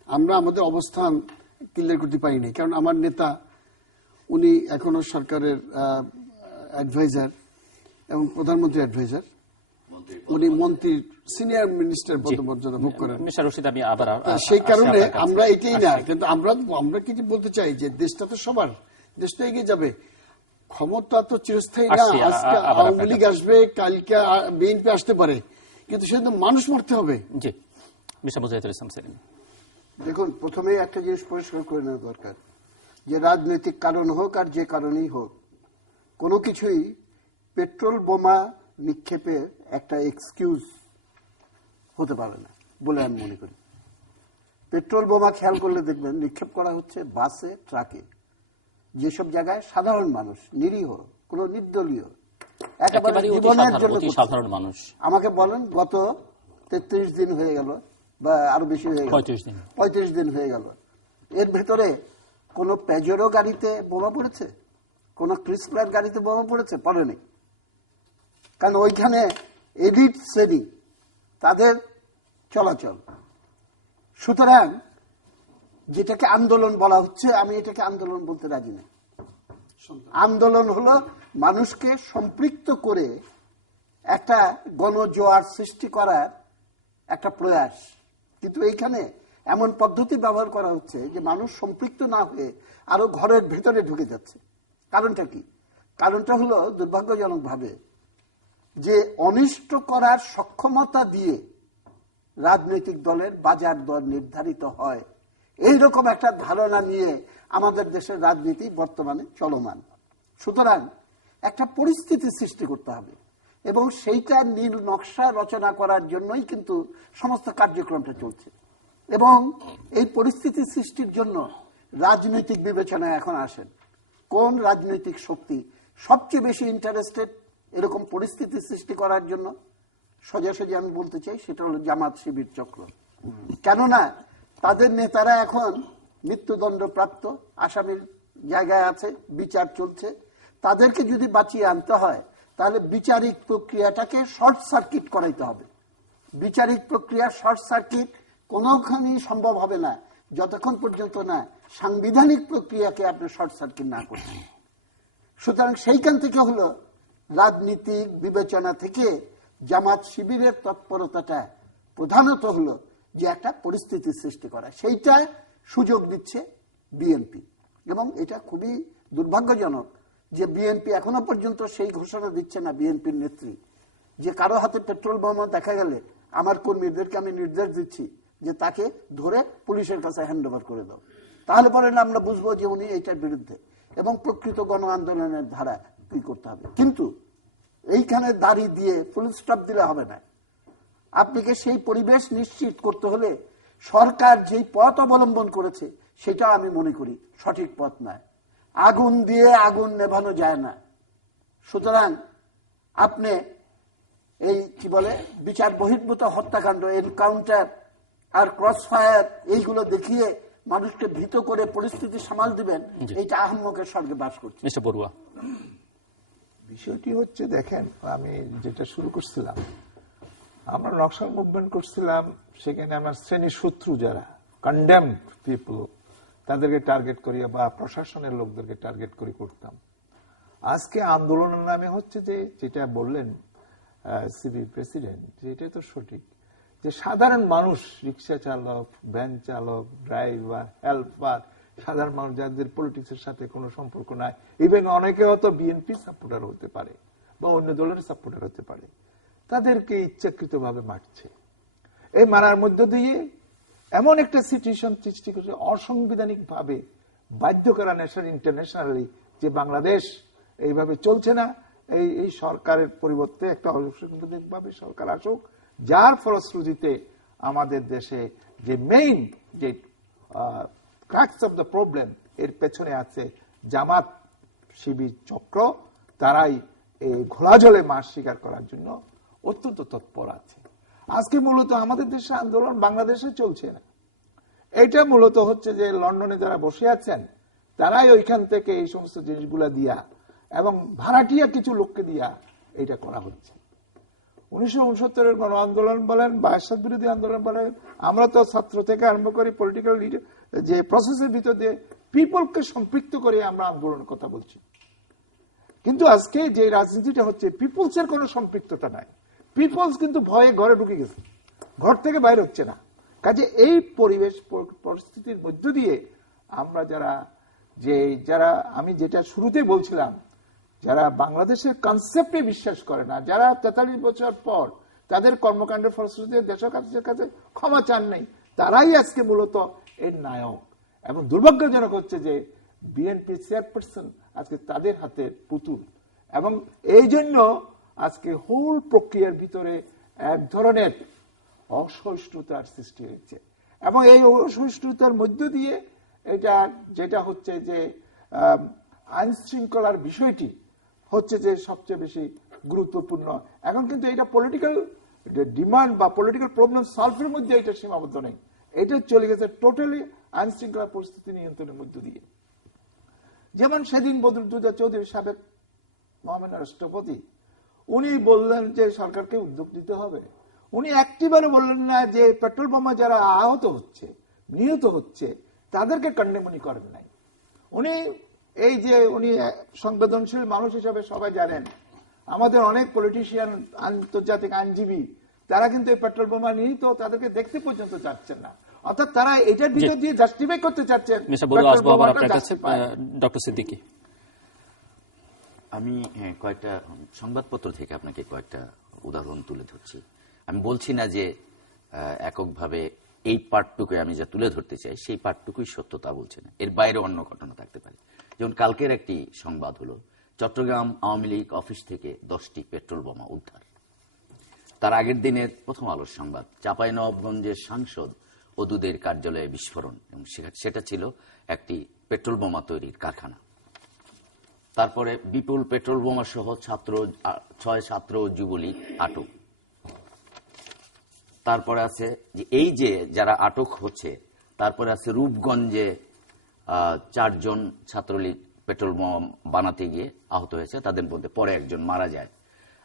আমরা আমাদের অবস্থান ক্লিয়ার করতে পারিনি। কারণ আমার নেতা উনি এখনো সরকারের অ্যাডভাইজার এবং প্রধানমন্ত্রী অ্যাডভাইজার, উনি মন্ত্রীর সিনিয়র মিনিস্টার পদমর্যাদা ভোগ করেন। আমি আবার সেই কারণে আমরা এটাই না, কিন্তু আমরা কি বলতে চাই যে দেশটা তো সবার, দেশটা এগিয়ে যাবে। ক্ষমতা তো চিরস্থায়ী না, আজকে আওয়ামী লীগ আসবে, কালকে বিএনপি আসতে পারে, কিন্তু সেটা মানুষ মরতে হবে। জি, মিস্টার মুজাহিদুল ইসলাম সেলিম। দেখুন, প্রথমেই একটা জিনিস পরিষ্কার করে নেওয়া দরকার যে রাজনৈতিক কারণ হোক আর যে কারণেই হোক, কোনো কিছুই পেট্রোল বোমা নিক্ষেপের একটা এক্সকিউজ হতে পারে না বলে আমি মনে করি। পেট্রোল বোমা খেয়াল করলে দেখবেন নিক্ষেপ করা হচ্ছে বাসে, ট্রাকে, যেসব জায়গায় সাধারণ মানুষ, নিরীহ, কোন নির্দলীয়, একেবারে জীবনের জন্য সাধারণ মানুষ। আমাকে বলেন গত 33 দিন হয়ে গেল বা আরো বেশি হয়ে গেল, 35 দিন হয়ে গেল, এর ভেতরে কোন প্যাজেরো গাড়িতে বোমা পড়েছে? কোন ক্রিসলার গাড়িতে বোমা পড়েছে? পড়েনি। কারণ ওইখানে এলিট শ্রেণী, তাদের চলাচল। সুতরাং যেটাকে আন্দোলন বলা হচ্ছে, আমি এটাকে আন্দোলন বলতে রাজি না। আন্দোলন হলো মানুষকে সম্পৃক্ত করে একটা গণজোয়ার সৃষ্টি করার একটা প্রয়াস, কিন্তু এইখানে এমন পদ্ধতি ব্যবহার করা হচ্ছে যে মানুষ সম্পৃক্ত না হয়ে আরো ঘরের ভেতরে ঢুকে যাচ্ছে। কারণটা কি? কারণটা হলো দুর্ভাগ্যজনকভাবে যে অনিষ্ট করার সক্ষমতা দিয়ে রাজনৈতিক দলের বাজার দর নির্ধারিত হয়, এইরকম একটা ধারণা নিয়ে আমাদের দেশের রাজনীতি বর্তমানে চলমান। সুতরাং একটা পরিস্থিতি সৃষ্টি করতে হবে এবং সেইটা নীল নকশা রচনা করার জন্যই কিন্তু সমস্ত কার্যক্রমটা চলছে। এবং এই পরিস্থিতি সৃষ্টির জন্য রাজনৈতিক বিবেচনায় এখন আসেন কোন রাজনৈতিক শক্তি সবচেয়ে বেশি ইন্টারেস্টেড এরকম পরিস্থিতি সৃষ্টি করার জন্য। সোজাসুজি আমি বলতে চাই সেটা হলো জামাত শিবির চক্র। কেননা তাদের নেতারা এখন মৃত্যুদণ্ডপ্রাপ্ত আসামির জায়গায় আছে, বিচার চলছে। তাদেরকে যদি বাঁচিয়ে আনতে হয় তাহলে বিচারিক প্রক্রিয়াটাকে শর্ট সার্কিট করাইতে হবে। বিচারিক প্রক্রিয়া শর্ট সার্কিট কোনোখানেই সম্ভব হবে না যতক্ষণ পর্যন্ত না সাংবিধানিক প্রক্রিয়াকে আপনি শর্ট সার্কিট না করছেন। সুতরাং সেইখান থেকে হলো রাজনীতিক বিবেচনা থেকে জামাত শিবিরের তৎপরতাটা প্রধানত হলো যে একটা পরিস্থিতি সৃষ্টি করা, সেইটা সুযোগ দিচ্ছে বিএনপি। এবং এটা খুবই দুর্ভাগ্যজনক যে বিএনপি এখনো পর্যন্ত সেই ঘোষণা দিচ্ছে না, বিএনপির নেত্রী, যে কারো হাতে পেট্রোল বোমা দেখা গেলে আমার কর্মীদেরকে আমি নির্দেশ দিচ্ছি যে তাকে ধরে পুলিশের কাছে হ্যান্ড ওভার করে দাও, তাহলে পরে না আমরা বুঝবো যে উনি এইটার বিরুদ্ধে এবং প্রকৃত গণ আন্দোলনের ধারা কি করতে হবে। কিন্তু এইখানে দাড়ি দিয়ে ফুল স্টপ দিলে হবে না। আপনাকে সেই পরিবেশ নিশ্চিত করতে হলে সরকার যেই পথ অবলম্বন করেছে সেটা আমি মনে করি সঠিক পথ নয়। আগুন দিয়ে আগুন নেভানো যায় না। সুতরাং আপনি এই কি বলে বিচার বহির্ভূত হত্যাকাণ্ড, এনকাউন্টার আর ক্রস ফায়ার এইগুলো দেখিয়ে মানুষকে ভীত করে পরিস্থিতি সামাল দিবেন, এইটা আহম্মকের স্বর্গে বাস করছে। মিস্টার বড়ুয়া, বিষয়টি হচ্ছে দেখেন, আমি যেটা শুরু করছিলাম, আমরা নকশাল মুভমেন্ট করছিলাম, সেখানে আমার শ্রেণীর শত্রু যারা কন্ডেম পিপল তাদেরকে টার্গেট করিয়া বা প্রশাসনের লোকদেরকে টার্গেট করে করতাম। আজকে আন্দোলনের নামে হচ্ছে যে যেটা বললেন সিবি প্রেসিডেন্ট, যেটা তো সঠিক, যে সাধারণ মানুষ, রিক্সা চালক, ভ্যান চালক, ড্রাইভার, হেল্পার, সাধারণ মানুষ যাদের পলিটিক্সের সাথে কোনো সম্পর্ক নাই, ইভেন অনেকে হয়তো বিএনপি সাপোর্টার হতে পারে বা অন্য দলের সাপোর্টার হতে পারে, তাদেরকে ইচ্ছাকৃত ভাবে মারছে। এই মারার মধ্য দিয়ে এমন একটা সিচুয়েশন সৃষ্টি করছে অসাংবিধানিক ভাবে, বাধ্য করা ন্যাশনাল ইন্টারন্যাশনালি যে বাংলাদেশ এইভাবে চলছে না, এই সরকারের পরিবর্তে একটা অসাংবিধানিক ভাবে সরকার আসুক, যার ফলশ্রুতিতে আমাদের দেশে যে মেইন যে ক্রাক্স অফ দ্য প্রবলেম এর পেছনে আছে জামাত শিবির চক্র, তারাই এই ঘোলা জলে মাছ শিকার করার জন্য অত্যন্ত তৎপর আছে। আজকে মূলত আমাদের দেশে আন্দোলন বাংলাদেশে চলছে না, এটা মূলত হচ্ছে যে লন্ডনে যারা বসে আছেন তারাই ওইখান থেকে এই সমস্ত জিনিসগুলা দিয়া এবং ভাড়াটিয়া কিছু লোককে দিয়া এটা করা হচ্ছে। 1969 গণ আন্দোলন বলেন বা এরশাদ বিরোধী আন্দোলন বলেন, আমরা তো ছাত্র থেকে আরম্ভ করি পলিটিক্যাল যে প্রসেসের ভিতর দিয়ে পিপলকে সম্পৃক্ত করে আমরা আন্দোলনের কথা বলছি। কিন্তু আজকে যে রাজনীতিটা হচ্ছে পিপলস এর কোনো সম্পৃক্ততা নাই, পিপলস কিন্তু ভয়ে ঘরে ঢুকে গেছে, ঘর থেকে বাইরে হচ্ছে না। কাজে এই পরিবেশ পরিস্থিতির মধ্য দিয়ে আমরা যারা আমি যেটা শুরুতে বলছিলাম, যারা বাংলাদেশের কনসেপ্টে বিশ্বাস করে না, যারা 43 বছর পর তাদের কর্মকাণ্ডের ফলশ্রুতিতে দেশের কাছে ক্ষমা চান নাই, তারাই আজকে মূলত এর নায়ক। এবং দুর্ভাগ্যজনক হচ্ছে যে বিএনপি চেয়ারপারসন আজকে তাদের হাতে পুতুল, এবং এই জন্য আজকে হোল প্রক্রিয়ার ভিতরে এক ধরনের অসহিষ্ণুতার সৃষ্টি হয়েছে। এবং এই অসহিষ্ণুতার মধ্য দিয়ে এটা যেটা হচ্ছে যে আইন শৃঙ্খলার বিষয়টি হচ্ছে যে সবচেয়ে বেশি গুরুত্বপূর্ণ। এখন কিন্তু এটা পলিটিক্যাল ডিমান্ড বা পলিটিক্যাল প্রবলেম সলভের মধ্যে এটা সীমাবদ্ধ নেই, এটা চলে গেছে টোটালি আইন শৃঙ্খলা পরিস্থিতি নিয়ন্ত্রণের মধ্য দিয়ে। যেমন সেদিন বদরুদ্দোজা চৌধুরী সাবেক মহামান্য রাষ্ট্রপতি, উনি বললেন যে সরকারকে উদ্যোগ নিতে হবে। উনি একটিবারও বললেন না যে পেট্রোল বোমা যারা আহত হচ্ছে, নিহত হচ্ছে, তাদেরকে কন্ডেম উনি করেন নাই। উনি এই যে উনি সংবেদনশীল মানুষ হিসাবে সবাই জানেন, আমাদের অনেক পলিটিশিয়ান, আন্তর্জাতিক আইনজীবী, তারা কিন্তু এই পেট্রোল বোমা নিহত তাদেরকে দেখতে পর্যন্ত চাচ্ছেন না। অর্থাৎ তারা এটার ভিতর দিয়ে জাস্টিফাই করতে চাচ্ছেন। ডক্টর সিদ্দিকী, আমি কয়েকটা সংবাদপত্র থেকে আপনাকে কয়েকটা উদাহরণ তুলে ধরছি। আমি বলছি না যে এককভাবে এই পার্টটুকু আমি যা তুলে ধরতে চাই সেই পার্টটুকুই সত্যতা বলছে না, এর বাইরে অন্য ঘটনা থাকতে পারে। যেমন কালকের একটি সংবাদ হলো চট্টগ্রাম আওয়ামী লীগ অফিস থেকে 10টি পেট্রোল বোমা উদ্ধার। তার আগের দিনের প্রথম আলোর সংবাদ, চাঁপাইনবাবগঞ্জের সাংসদ অদুদের কার্যালয়ে বিস্ফোরণ, এবং সেটা ছিল একটি পেট্রোল বোমা তৈরির কারখানা। তারপরে বিপুল পেট্রোল বোমা সহ 6 ছাত্র যুবলীগ আটক। তারপরে আছে যে এই যে যারা আটক হচ্ছে, তারপরে আছে রূপগঞ্জে 4 জন ছাত্রলীগ পেট্রোল বোমা বানাতে গিয়ে আহত হয়েছে, তাদের মধ্যে পরে একজন মারা যায়।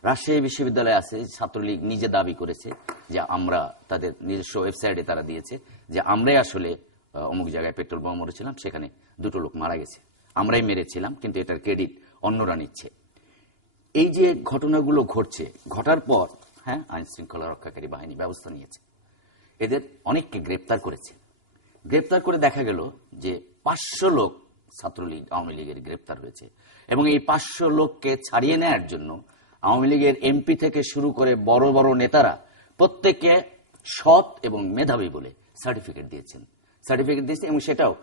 রাজশাহী বিশ্ববিদ্যালয়ে আছে ছাত্রলীগ নিজে দাবি করেছে যে আমরা, তাদের নিজস্ব ওয়েবসাইটে তারা দিয়েছে যে আমরাই আসলে অমুক জায়গায় পেট্রোল বোমা মেরেছিলাম, সেখানে 2টো লোক মারা গেছে, আমরাই মেরেছিলাম, কিন্তু এটার ক্রেডিট অন্যরা নিচ্ছে। এই যে ঘটনাগুলো ঘটছে, ঘটার পর হ্যাঁ আইন শৃঙ্খলা রক্ষাকারী বাহিনী ব্যবস্থা নিয়েছে, এদের অনেককে গ্রেপ্তার করেছে। গ্রেপ্তার করে দেখা গেল যে 500 লোক ছাত্রলীগ আওয়ামী লীগের গ্রেপ্তার হয়েছে, এবং এই 500 লোককে ছাড়িয়ে নেওয়ার জন্য আওয়ামী লীগের এমপি থেকে শুরু করে বড় বড় নেতারা প্রত্যেককে সৎ এবং মেধাবী বলে সার্টিফিকেট দিয়েছেন এবং সেটাও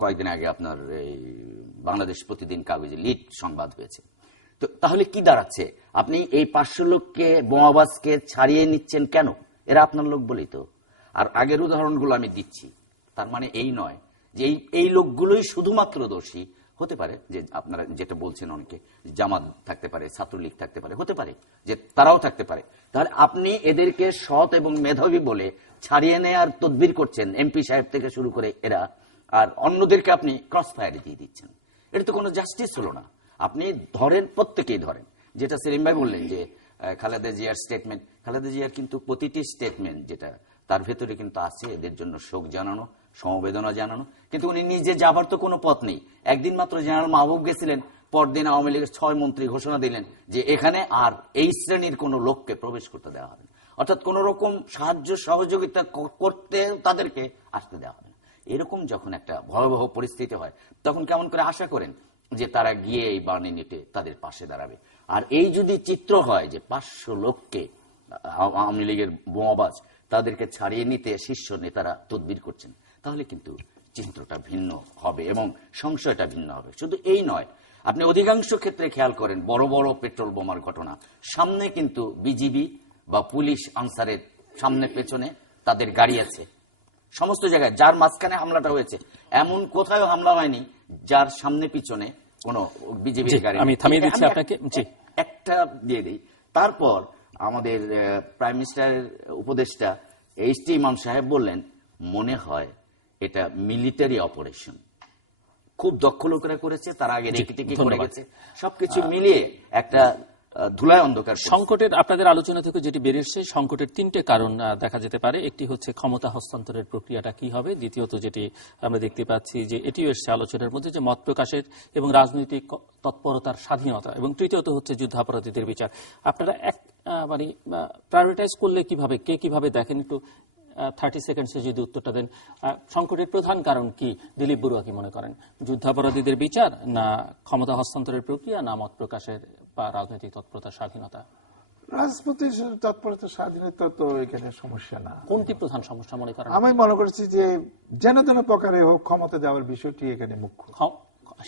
কয়েকদিন আগে আপনার এই বাংলাদেশ প্রতিদিন কাগজে লিড সংবাদ হয়েছে। তো তাহলে কি দাঁড়াচ্ছে, আপনি এই 500 লোককে বোমাবাজকে ছাড়িয়ে নিচ্ছেন কেন? এরা আপনার লোক বলেই তো। আর আগের উদাহরণগুলো আমি দিচ্ছি, তার মানে এই নয় যে এই লোকগুলোই শুধুমাত্র দোষী। হতে পারে যে আপনারা যেটা বলছেন অনেকে জামাত থাকতে পারে, ছাত্রলীগ থাকতে পারে, হতে পারে যে তারাও থাকতে পারে। তাহলে আপনি এদেরকে সৎ এবং মেধাবী বলে ছাড়িয়ে নেয়ার তদবির করছেন, এমপি সাহেব থেকে শুরু করে এরা, আর অন্যদেরকে আপনি ক্রস ফায়ারে দিয়ে দিচ্ছেন। এটা তো কোনো জাস্টিস হলো না। আপনি ধরেন, প্রত্যেকেই ধরেন, যেটা সেলিম ভাই বললেন যে খালেদা জিয়ার স্টেটমেন্ট, খালেদা জিয়ার কিন্তু প্রতিটি স্টেটমেন্ট যেটা তার ভেতরে কিন্তু আছে এদের জন্য শোক জানানো, সমবেদনা জানানো, কিন্তু উনি নিজে যাবার তো কোনো পথ নেই। একদিন মাত্র জেনারেল মাহবুব গেছিলেন, পরদিন আওয়ামী লীগের 6 মন্ত্রী ঘোষণা দিলেন যে এখানে আর এই শ্রেণীর কোন লোককে প্রবেশ করতে দেওয়া হবে না, অর্থাৎ কোন রকম সাহায্য সহযোগিতা করতে তাদেরকে আসতে দেওয়া হবে না। এরকম যখন একটা ভয়াবহ পরিস্থিতি হয়, তখন কেমন করে আশা করেন যে তারা গিয়ে এই বার্নি নেটে তাদের পাশে দাঁড়াবে? আর এই যদি চিত্র হয় যে 500 লোককে আওয়ামী লীগের বোমাবাজ তাদেরকে ছাড়িয়ে নিতে শীর্ষ নেতারা তদবির করছেন, তাহলে কিন্তু চিত্রটা ভিন্ন হবে এবং সংশয়টা ভিন্ন হবে। শুধু এই নয়, আপনি অধিকাংশ ক্ষেত্রে খেয়াল করেন বড় বড় পেট্রোল বোমার ঘটনা, সামনে কিন্তু বিজিবি বা পুলিশ আনসারের সামনে পেছনে তাদের গাড়ি আছে সমস্ত জায়গায়। যার মাঝখানে হামলাটা হয়েছে, এমন কোথাও হামলা হয়নি যার সামনে পিছনে কোনো বিজেপির গাড়ি। আমি থামিয়ে দিচ্ছি আপনাকে, একটা দিয়ে দিই। তারপর আমাদের প্রাইম মিনিস্টারের উপদেষ্টা এইচ.টি. ইমাম সাহেব বললেন, মনে হয় এটা মিলিটারি অপারেশন, খুব দক্ষ লোকেরা করেছে, তার আগে রেকিটেকি করে গেছে, সবকিছু মিলিয়ে একটা ধুলায় অন্ধকার। সংকটের আপনাদের আলোচনা থেকে যেটি বেরিয়ে এসেছে, সংকটের 3টে কারণ দেখা যেতে পারে। একটি হচ্ছে ক্ষমতা হস্তান্তরের প্রক্রিয়াটা কি হবে, দ্বিতীয়ত যেটি আমরা দেখতে পাচ্ছি যে এটিও এসছে আলোচনার মধ্যে যে মত প্রকাশের এবং রাজনৈতিক তৎপরতার স্বাধীনতা, এবং তৃতীয়ত হচ্ছে যুদ্ধাপরাধীদের বিচার। আপনারা মানে প্রায়োরিটাইজ করলে কিভাবে, কে কিভাবে দেখেন, একটু 30 সেকেন্ডসে যদি উত্তরটা দেন। সংকটের প্রধান কারণ কি দিলীপ বড়ুয়া কি মনে করেন? যুদ্ধাপরাধীদের বিচার, না ক্ষমতা হস্তান্তরের প্রক্রিয়া, না মত প্রকাশের বা রাজনৈতিক তৎপরতার স্বাধীনতা? রাজনৈতিক তৎপরতার স্বাধীনতা তো এখানে সমস্যা না। কোনটি প্রধান সমস্যা মনে করেন? আমি মনে করছি যে যেন তেন প্রকারে হোক ক্ষমতা দেওয়ার বিষয়টি এখানে মুখ্য।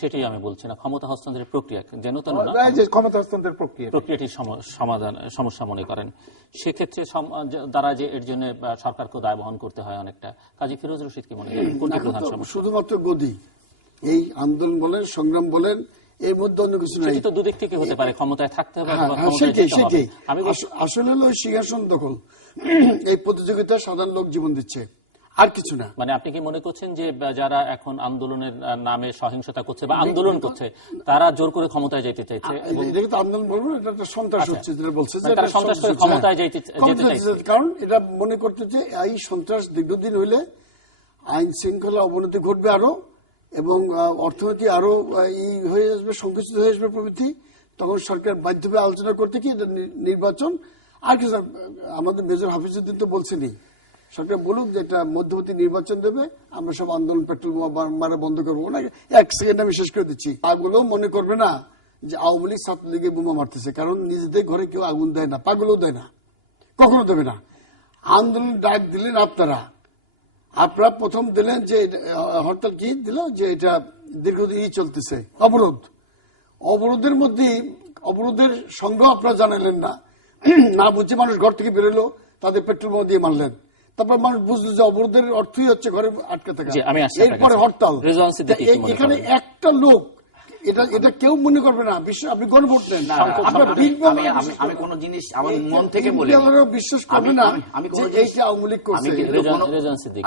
সেটাই আমি বলছি না, ক্ষমতা হস্তান্তরের প্রক্রিয়া যেন তেন না, যে ক্ষমতা হস্তান্তরের প্রক্রিয়াটি সমাধান সমস্যা মনে করেন। সেক্ষেত্রে দ্বারা যে এর জন্য সরকারকে দায় বহন করতে হয় অনেকটা। কাজী ফিরোজ রশিদ কি মনে করেন, কোনটি প্রধান সমস্যা? শুধুমাত্র গদি, এই আন্দোলন বলেন, সংগ্রাম বলেন, এর মধ্যে অন্য কিছু নাই। সেটি তো দুদিক থেকে হতে পারে, ক্ষমতায় থাকতে হবে। সেটাই আসলে হলো সিংহাসন দখল, এই প্রতিযোগিতায় সাধারণ লোক জীবন দিচ্ছে, আর কিছু না। মানে আপনি কি মনে করছেন যে যারা এখন আন্দোলনের নামে সহিংসতা করছে বা আন্দোলন করছে, তারা জোর করে ক্ষমতায় যেতে চাইছে? এটাকে তো আন্দোলন বলবো না, এটা একটা সন্ত্রাস হচ্ছে, যেটা বলছে যে সন্ত্রাস করে ক্ষমতায় যেতে চাইছে। কারণ এটা মনে করতে যে এই সন্ত্রাস দীর্ঘদিন হইলে আইন শৃঙ্খলা অবনতি ঘটবে আরো, এবং অর্থনীতি আরো হয়ে আসবে, সংকুচিত হয়ে আসবে প্রভৃতি। তখন সরকার বাধ্য হবে আলোচনা করতে কি নির্বাচন। আর কি আমাদের মেজর হাফিজউদ্দিন তো বলছেনই, সরকার বলুক যে এটা মধ্যবর্তী নির্বাচন দেবে, আমরা সব আন্দোলন পেট্রোল মারা বন্ধ করবো না। 1 সেকেন্ড আমি শেষ করে দিচ্ছি। পাগলও মনে করবে না যে আওয়ামী লীগ ছাত্রলীগে বোমা মারতেছে, কারণ নিজেদের ঘরে কেউ আগুন দেয় না, পাগলও দেয় না, কখনো দেবে না। আন্দোলন ডাক দিলেন আপনারা প্রথম দিলেন যে হরতাল কি দিল, যে এটা দীর্ঘদিনই চলতেছে অবরোধের মধ্যে, অবরোধের সঙ্গে আপনারা জানালেন না, না বুঝে মানুষ ঘর থেকে বেরোলো, তাদের পেট্রোল বোমা দিয়ে মারলেন। তারপর মানুষ বুঝলো যে অবরোধের অর্থই হচ্ছে ঘরে আটকে থাকা, এরপরে হরতাল। এখানে একটা লোক, এটা কেউ মনে করবে না, আপনি গণভোট নেন, আমি কোন জিনিস আমার মন থেকে বলি, বিশ্বাস করবে না এইটা আওয়ামী লীগ করছে।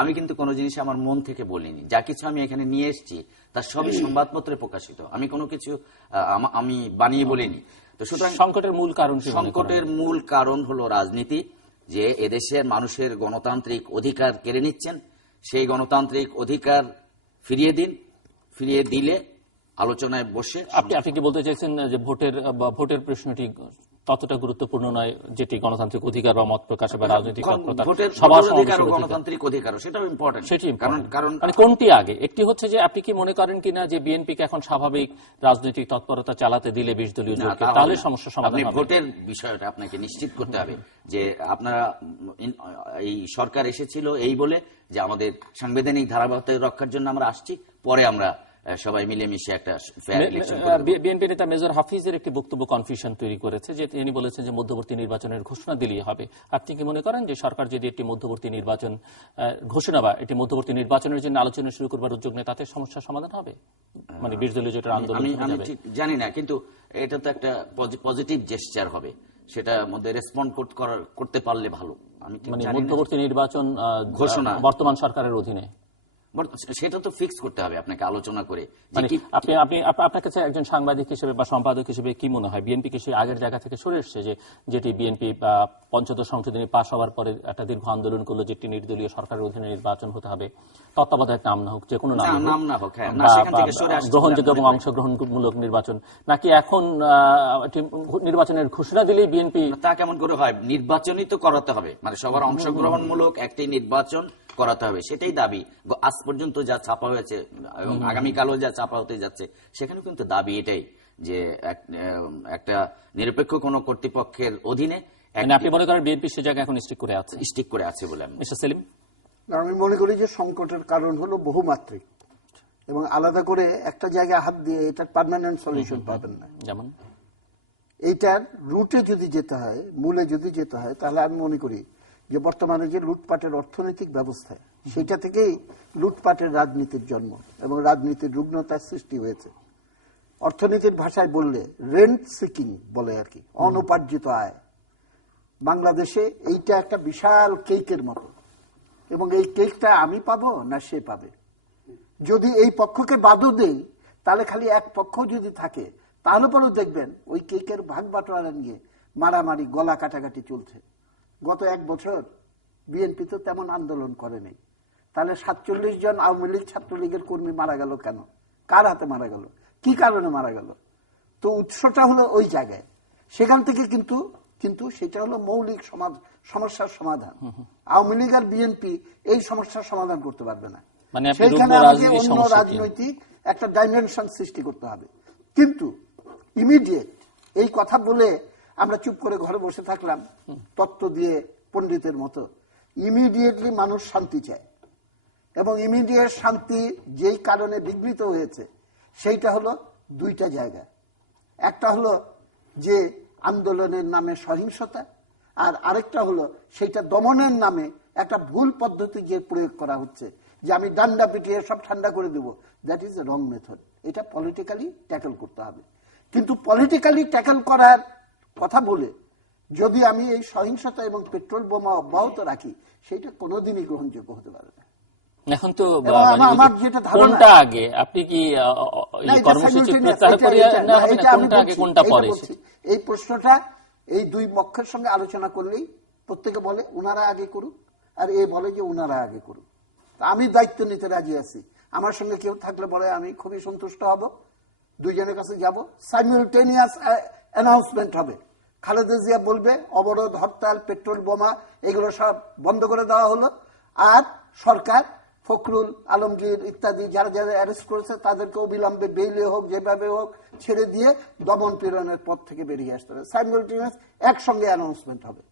আমি কিন্তু কোন জিনিস আমার মন থেকে বলিনি, যা কিছু আমি এখানে নিয়ে এসেছি তার সবই সংবাদপত্রে প্রকাশিত, আমি কোনো কিছু আমি বানিয়ে বলিনি। তো সুতরাং সংকটের মূল কারণ, সংকটের মূল কারণ হলো রাজনীতি, যে এদেশের মানুষের গণতান্ত্রিক অধিকার কেড়ে নিচ্ছেন, সেই গণতান্ত্রিক অধিকার ফিরিয়ে দিন, ফিরিয়ে দিলে আলোচনায় বসে আপনি কি বলতে চাইছেন যে ভোটের প্রশ্নটি ততটা গুরুত্বপূর্ণ নয়, যেটি গণতান্ত্রিক অধিকার বা মত প্রকাশে বা রাজনৈতিক তৎপরতা, ভোটের সবার অধিকার ও সমাবেশের গণতান্ত্রিক অধিকার সেটাও ইম্পর্টেন্ট। সেটি কারণ মানে কোনটি আগে? একটি হচ্ছে যে আপনি কি মনে করেন কিনা যে বিএনপিকে এখন স্বাভাবিক রাজনৈতিক তৎপরতা চালাতে দিলে 20 দলীয় জোটকে, তাহলে সমস্যা সমাধান আপনি হবে? ভোটের বিষয়টা আপনাকে নিশ্চিত করতে হবে যে আপনারা এই সরকার এসেছিল এই বলে যে আমাদের সাংবিধানিক ধারাবাহিকতা রক্ষার জন্য আমরা আসছি, পরে আমরা সবাই মিলেমিশে একটা ফেয়ার ইলেকশন করব। বিএনপি নেতা মেজর হাফিজের একটি বক্তব্য কনফিউশন তৈরি করেছে, যে তিনি বলেছেন যে মধ্যবর্তী নির্বাচনের ঘোষণা দিলেই হবে। আপনি কি মনে করেন যে সরকার যদি একটি মধ্যবর্তী নির্বাচন ঘোষণা বা একটি মধ্যবর্তী নির্বাচনের জন্য আলোচনা শুরু করবার উদ্যোগ নেয়, তাতে সমস্যার সমাধান হবে? মানে 20 দলীয় জোটের আন্দোলন আমি ঠিক জানি না, কিন্তু এটা তো একটা পজিটিভ জেস্চার হবে, সেটার মধ্যে রেসপন্ড করতে পারলে ভালো। আমি ঠিক মানে জানি না। মধ্যবর্তী নির্বাচন ঘোষণা বর্তমান সরকারের অধীনে, সেটা তো ফিক্স করতে হবে আপনাকে আলোচনা করে। মানে আপনার কাছে একজন সাংবাদিক হিসেবে বা সম্পাদক হিসেবে কি মনে হয়, বিএনপি কি সেই আগের জায়গা থেকে সরে এসছে, যেটি বিএনপি পঞ্চদশ সংশোধনী পাশ হওয়ার পরে একটা দীর্ঘ আন্দোলন করলো, যেটি নির্দলীয় সরকারের অধীনে নির্বাচন হতে হবে, তত্ত্বাবধায়ক নাম না হোক, যে কোনো নাম না হোক, গ্রহণযোগ্য এবং অংশগ্রহণমূলক নির্বাচন, নাকি এখন নির্বাচনের ঘোষণা দিলেই বিএনপি? তা কেমন করে হয়? নির্বাচনই তো করাতে হবে, মানে সবার অংশগ্রহণমূলক একটি নির্বাচন করাতে হবে, সেটাই দাবি। আজ পর্যন্ত যা ছাপা হয়েছে এবং আগামীকালও যা ছাপা হতে যাচ্ছে, সেখানে কিন্তু দাবি এটাই যে একটা নিরপেক্ষ কোন কর্তৃপক্ষের অধীনে। আপনি মনে করেন বিএনপি সে জায়গায় এখন স্টিক করে আছে বলে? মিস্টার সেলিম, আমি মনে করি যে সংকটের কারণ হলো বহুমাত্রিক, এবং আলাদা করে একটা জায়গায় হাত দিয়ে এটার পার্মানেন্ট সলিউশন পাবেন না। যেমন এইটার রুটে যদি যেতে হয়, মূলে যদি যেতে হয়, তাহলে আমি মনে করি যে বর্তমানে যে লুটপাটের অর্থনৈতিক ব্যবস্থা, সেটা থেকেই লুটপাটের রাজনীতির জন্ম এবং রাজনীতির রুগ্নতার সৃষ্টি হয়েছে। অর্থনীতির ভাষায় বললে রেন্ট সিকিং বলে আর কি, অনুপার্জিত আয়। বাংলাদেশে এইটা একটা বিশাল কেকের মতো, এবং এই কেকটা আমি পাবো না সে পাবে। যদি এই পক্ষকে বাদও দেই, তাহলে খালি এক পক্ষ যদি থাকে, তাহলে পরেও দেখবেন ওই কেকের ভাগ বাটোয়ারা নিয়ে মারামারি, গলা কাটাকাটি চলছে। গত 1 বছর বিএনপি তো তেমন আন্দোলন করেনি, তাহলে 47 জন আওয়ামী লীগ ছাত্রলীগের কর্মী মারা গেল কেন? কার হাতে মারা গেল? কি কারণে মারা গেল? তো উৎসটা হলো ওই জায়গায়। সেখান থেকে কিন্তু সেটা হলো মৌলিক সমস্যার সমাধান। আওয়ামী লীগ আর বিএনপি এই সমস্যার সমাধান করতে পারবে না। সেইখানে আমাকে অন্য রাজনৈতিক একটা ডাইমেনশন সৃষ্টি করতে হবে। কিন্তু ইমিডিয়েট এই কথা বলে আমরা চুপ করে ঘরে বসে থাকলাম তত্ত্ব দিয়ে পণ্ডিতের মতো। ইমিডিয়েটলি মানুষ শান্তি চায়, এবং ইমিডিয়েট শান্তি যেই কারণে বিঘ্নিত হয়েছে সেইটা হলো 2টা জায়গা। একটা হলো যে আন্দোলনের নামে সহিংসতা, আর আরেকটা হলো সেইটা দমনের নামে একটা ভুল পদ্ধতি যে প্রয়োগ করা হচ্ছে, যে আমি ডান্ডা পিটিয়ে সব ঠান্ডা করে দেব। That is a wrong method. এটা পলিটিক্যালি ট্যাকল করতে হবে। কিন্তু পলিটিক্যালি ট্যাকল করার কথা বলে যদি আমি এই সহিংসতা এবং পেট্রোল বোমা অব্যাহত রাখি, সেটা কোনোদিনই গ্রহণযোগ্য হতে পারে না। এখন তো আমার যেটা কোনটা আগে, আপনি কি কর্মসূচি প্রচার করে না হবে না, কোনটা আগে কোনটা পরে? এই প্রশ্নটা এই 2 পক্ষের সঙ্গে আলোচনা করলেই প্রত্যেকে বলে ওনারা আগে করুক, আর এ বলে যে ওনারা আগে করুক। আমি দায়িত্ব নিতে রাজি আছি। আমার সঙ্গে কেউ থাকলে বলে আমি খুবই সন্তুষ্ট হব, দুইজনের কাছে যাব, সাইমিলটেনিয়াস অ্যানাউন্সমেন্ট হবে। খালেদা জিয়া বলবে অবরোধ, হরতাল, পেট্রোল বোমা এগুলো সব বন্ধ করে দেওয়া হলো, আর সরকার ফখরুল আলমগীর ইত্যাদি যারা যারা অ্যারেস্ট করেছে তাদেরকে অবিলম্বে বেইলে হোক যেভাবে হোক ছেড়ে দিয়ে দমন পীড়নের পথ থেকে বেরিয়ে আসতে হবে। সাইমিলটেনিয়াস একসঙ্গে অ্যানাউন্সমেন্ট হবে,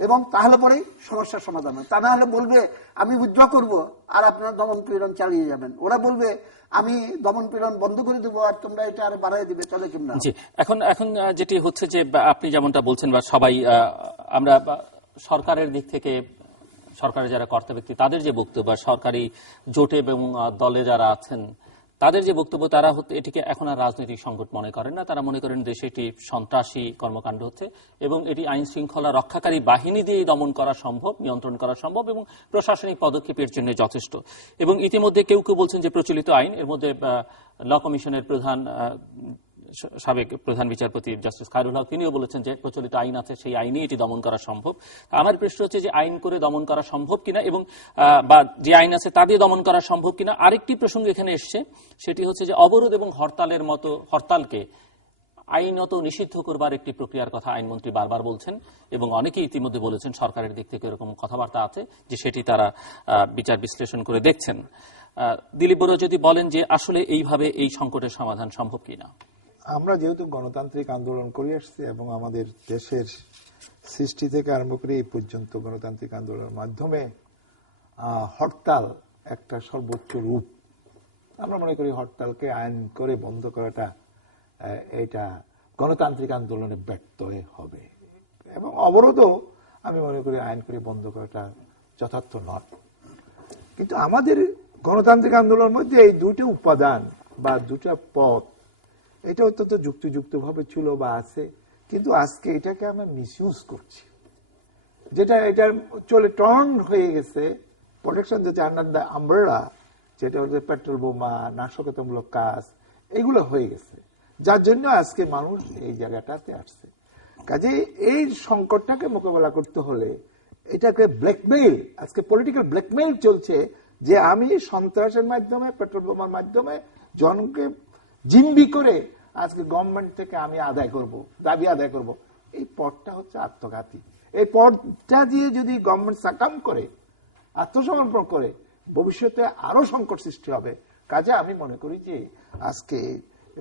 এবং তাহলে পরেই সমস্যার সমাধান হয়। তা না হলে বলবে আমি উইথড্র করব আর আপনারা দমন পীড়ন চালিয়ে যাবেন। ওরা বলবে আমি দমন পীড়ন বন্ধ করে দেবো আর তোমরা এটা আরো বাড়াই দিবে, চলে কিনা। জি, এখন যেটি হচ্ছে যে আপনি যেমনটা বলছেন, বা সবাই আমরা সরকারের দিক থেকে, সরকারের যারা কর্তা ব্যক্তি তাদের যে বক্তব্য, সরকারি জোটে এবং দলে যারা আছেন তাদের যে বক্তব্য, তারা এটিকে এখন আর রাজনৈতিক সংকট মনে করেন না। তারা মনে করেন দেশে এটি সন্ত্রাসী কর্মকাণ্ড হচ্ছে এবং এটি আইন শৃঙ্খলা রক্ষাকারী বাহিনী দিয়ে দমন করা সম্ভব, নিয়ন্ত্রণ করা সম্ভব, এবং প্রশাসনিক পদক্ষেপের জন্য যথেষ্ট। এবং ইতিমধ্যে কেউ কেউ বলছেন যে প্রচলিত আইন, এর মধ্যে ল কমিশনের প্রধান সাবেক প্রধান বিচারপতি জাস্টিস খায়রুল হক তিনিও বলেছেন যে প্রচলিত আইন আছে, সেই আইনেই এটি দমন করা সম্ভব। আমার প্রশ্ন হচ্ছে যে আইন করে দমন করা সম্ভব কিনা, এবং বা যে আইন আছে তা দিয়ে দমন করা সম্ভব কিনা। আরেকটি প্রসঙ্গ এখানে এসছে, সেটি হচ্ছে যে অবরোধ এবং হরতালের মতো হরতালকে আইনত নিষিদ্ধ করবার একটি প্রক্রিয়ার কথা আইনমন্ত্রী বারবার বলছেন, এবং অনেকেই ইতিমধ্যে বলেছেন সরকারের দিক থেকে এরকম কথাবার্তা আছে যে সেটি তারা বিচার বিশ্লেষণ করে দেখছেন। দিলীপ বড়ুয়া যদি বলেন যে আসলে এইভাবে এই সংকটের সমাধান সম্ভব কিনা। আমরা যেহেতু গণতান্ত্রিক আন্দোলন করে আসছি এবং আমাদের দেশের সৃষ্টি থেকে আরম্ভ করে এই পর্যন্ত গণতান্ত্রিক আন্দোলনের মাধ্যমে হরতাল একটা সর্বোচ্চ রূপ। আমরা মনে করি হরতালকে আইন করে বন্ধ করাটা এটা গণতান্ত্রিক আন্দোলনে ব্যর্থ হবে, এবং অবরোধও আমি মনে করি আইন করে বন্ধ করাটা যথার্থ নয়। কিন্তু আমাদের গণতান্ত্রিক আন্দোলনের মধ্যে এই দুটো উপাদান বা দুটা পথ এটা অত্যন্ত যুক্তিযুক্তভাবে ছিল বা আছে, কিন্তু আজকে এটাকে আমরা মিসইউজ করছি, যেটা এটা চলে টার্ন হয়ে গেছে প্রোটেকশন যেটা আন্ডার দ্য আমব্রেলা, যেটা হচ্ছে পেট্রোল বোমা, নাশকতামূলক কাজ, এগুলো হয়ে গেছে, যার জন্য আজকে মানুষ এই জায়গাটাতে আসছে। কাজে এই সংকটটাকে মোকাবেলা করতে হলে এটাকে ব্ল্যাকমেইল, আজকে পলিটিক্যাল ব্ল্যাকমেইল চলছে যে আমি সন্ত্রাসের মাধ্যমে, পেট্রোল বোমার মাধ্যমে জনকে জিম্বি করে আজকে গভর্নমেন্ট থেকে আমি আদায় করব, দাবি আদায় করব। এই পথটা হচ্ছে আত্মঘাতী। এই পথটা দিয়ে যদি গভর্নমেন্ট সাকাম করে, আত্মসমর্পণ করে, ভবিষ্যতে আরো সংকট সৃষ্টি হবে। কাজে আমি মনে করি যে আজকে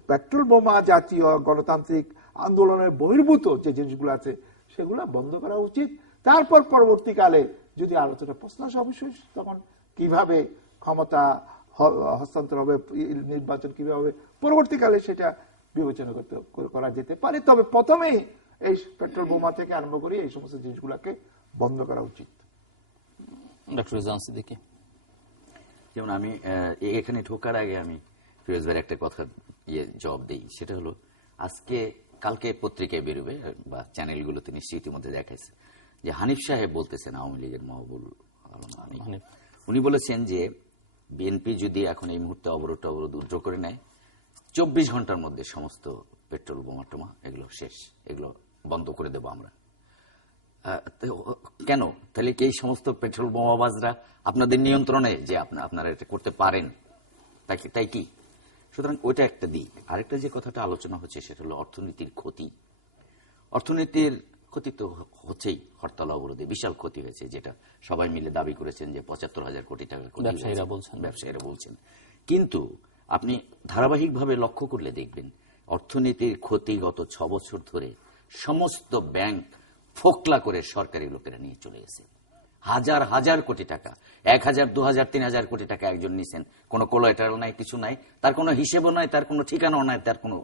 পেট্রোল বোমা জাতীয় গণতান্ত্রিক আন্দোলনের বহির্ভূত যে জিনিসগুলো আছে সেগুলো বন্ধ করা উচিত। তারপর পরবর্তীকালে যদি আলোচনা প্রশ্ন আসে অবশ্যই তখন কিভাবে ক্ষমতা হস্তান্তর হবে, নির্বাচন কিভাবে হবে, পরবর্তীকালে সেটা বিবেচনা করা যেতে পারে। তবে প্রথমেই এই পেট্রোল বোমা থেকে আরম্ভ করে এই সমস্ত জিনিসগুলোকে বন্ধ করা উচিত। ডক্টর রিজওয়ান সিদ্দিকী। যেমন আমি এখানে ঢোকার আগে আমি ফিরোজ ভাইয়ের একটা কথা জবাব দিই, সেটা হলো আজকে কালকে পত্রিকায় বেরোবে বা চ্যানেলগুলোতে নিশ্চয়ই ইতিমধ্যে দেখাইছে যে হানিফ সাহেব বলতেছেন, আওয়ামী লীগের মাহবুব আলম হানিফ, উনি বলেছেন যে বিএনপি যদি এখন এই মুহূর্তে অবরোধ উদ্র করে নেয়, 24 ঘন্টার মধ্যে সমস্ত পেট্রোল বোমা টোমা এগুলো শেষ, এগুলো বন্ধ করে দেবো আমরা। কেন তাহলে কি এই সমস্ত পেট্রোল বোমাবাজরা আপনাদের নিয়ন্ত্রণে যে আপনারা এটা করতে পারেন, তাই কি? সুতরাং ওইটা একটা দিক। আরেকটা যে কথাটা আলোচনা হচ্ছে সেটা হলো অর্থনীতির ক্ষতি। অর্থনীতির ক্ষতি তো হচ্ছেই, হরতাল অবরোধে বিশাল ক্ষতি হয়েছে, যেটা সবাই মিলে দাবি করেছেন যে 75,000 কোটি টাকা ব্যবসায়ীরা বলছেন। কিন্তু আপনি ধারাবাহিকভাবে লক্ষ্য করলে দেখবেন অর্থনীতির ক্ষতি গত 6 বছর ধরে সমস্ত ব্যাংক ফোকলা করে সরকারি লোকেরা নিয়ে চলে গেছে। হাজার হাজার কোটি টাকা, 1,000, 2,000, 3,000 কোটি টাকা একজন নিছেন, কোনো কোলাটেরাল নাই, কিছু নাই, তার কোনো হিসেবও নাই, তার কোনো ঠিকানাও নাই, তার কোনো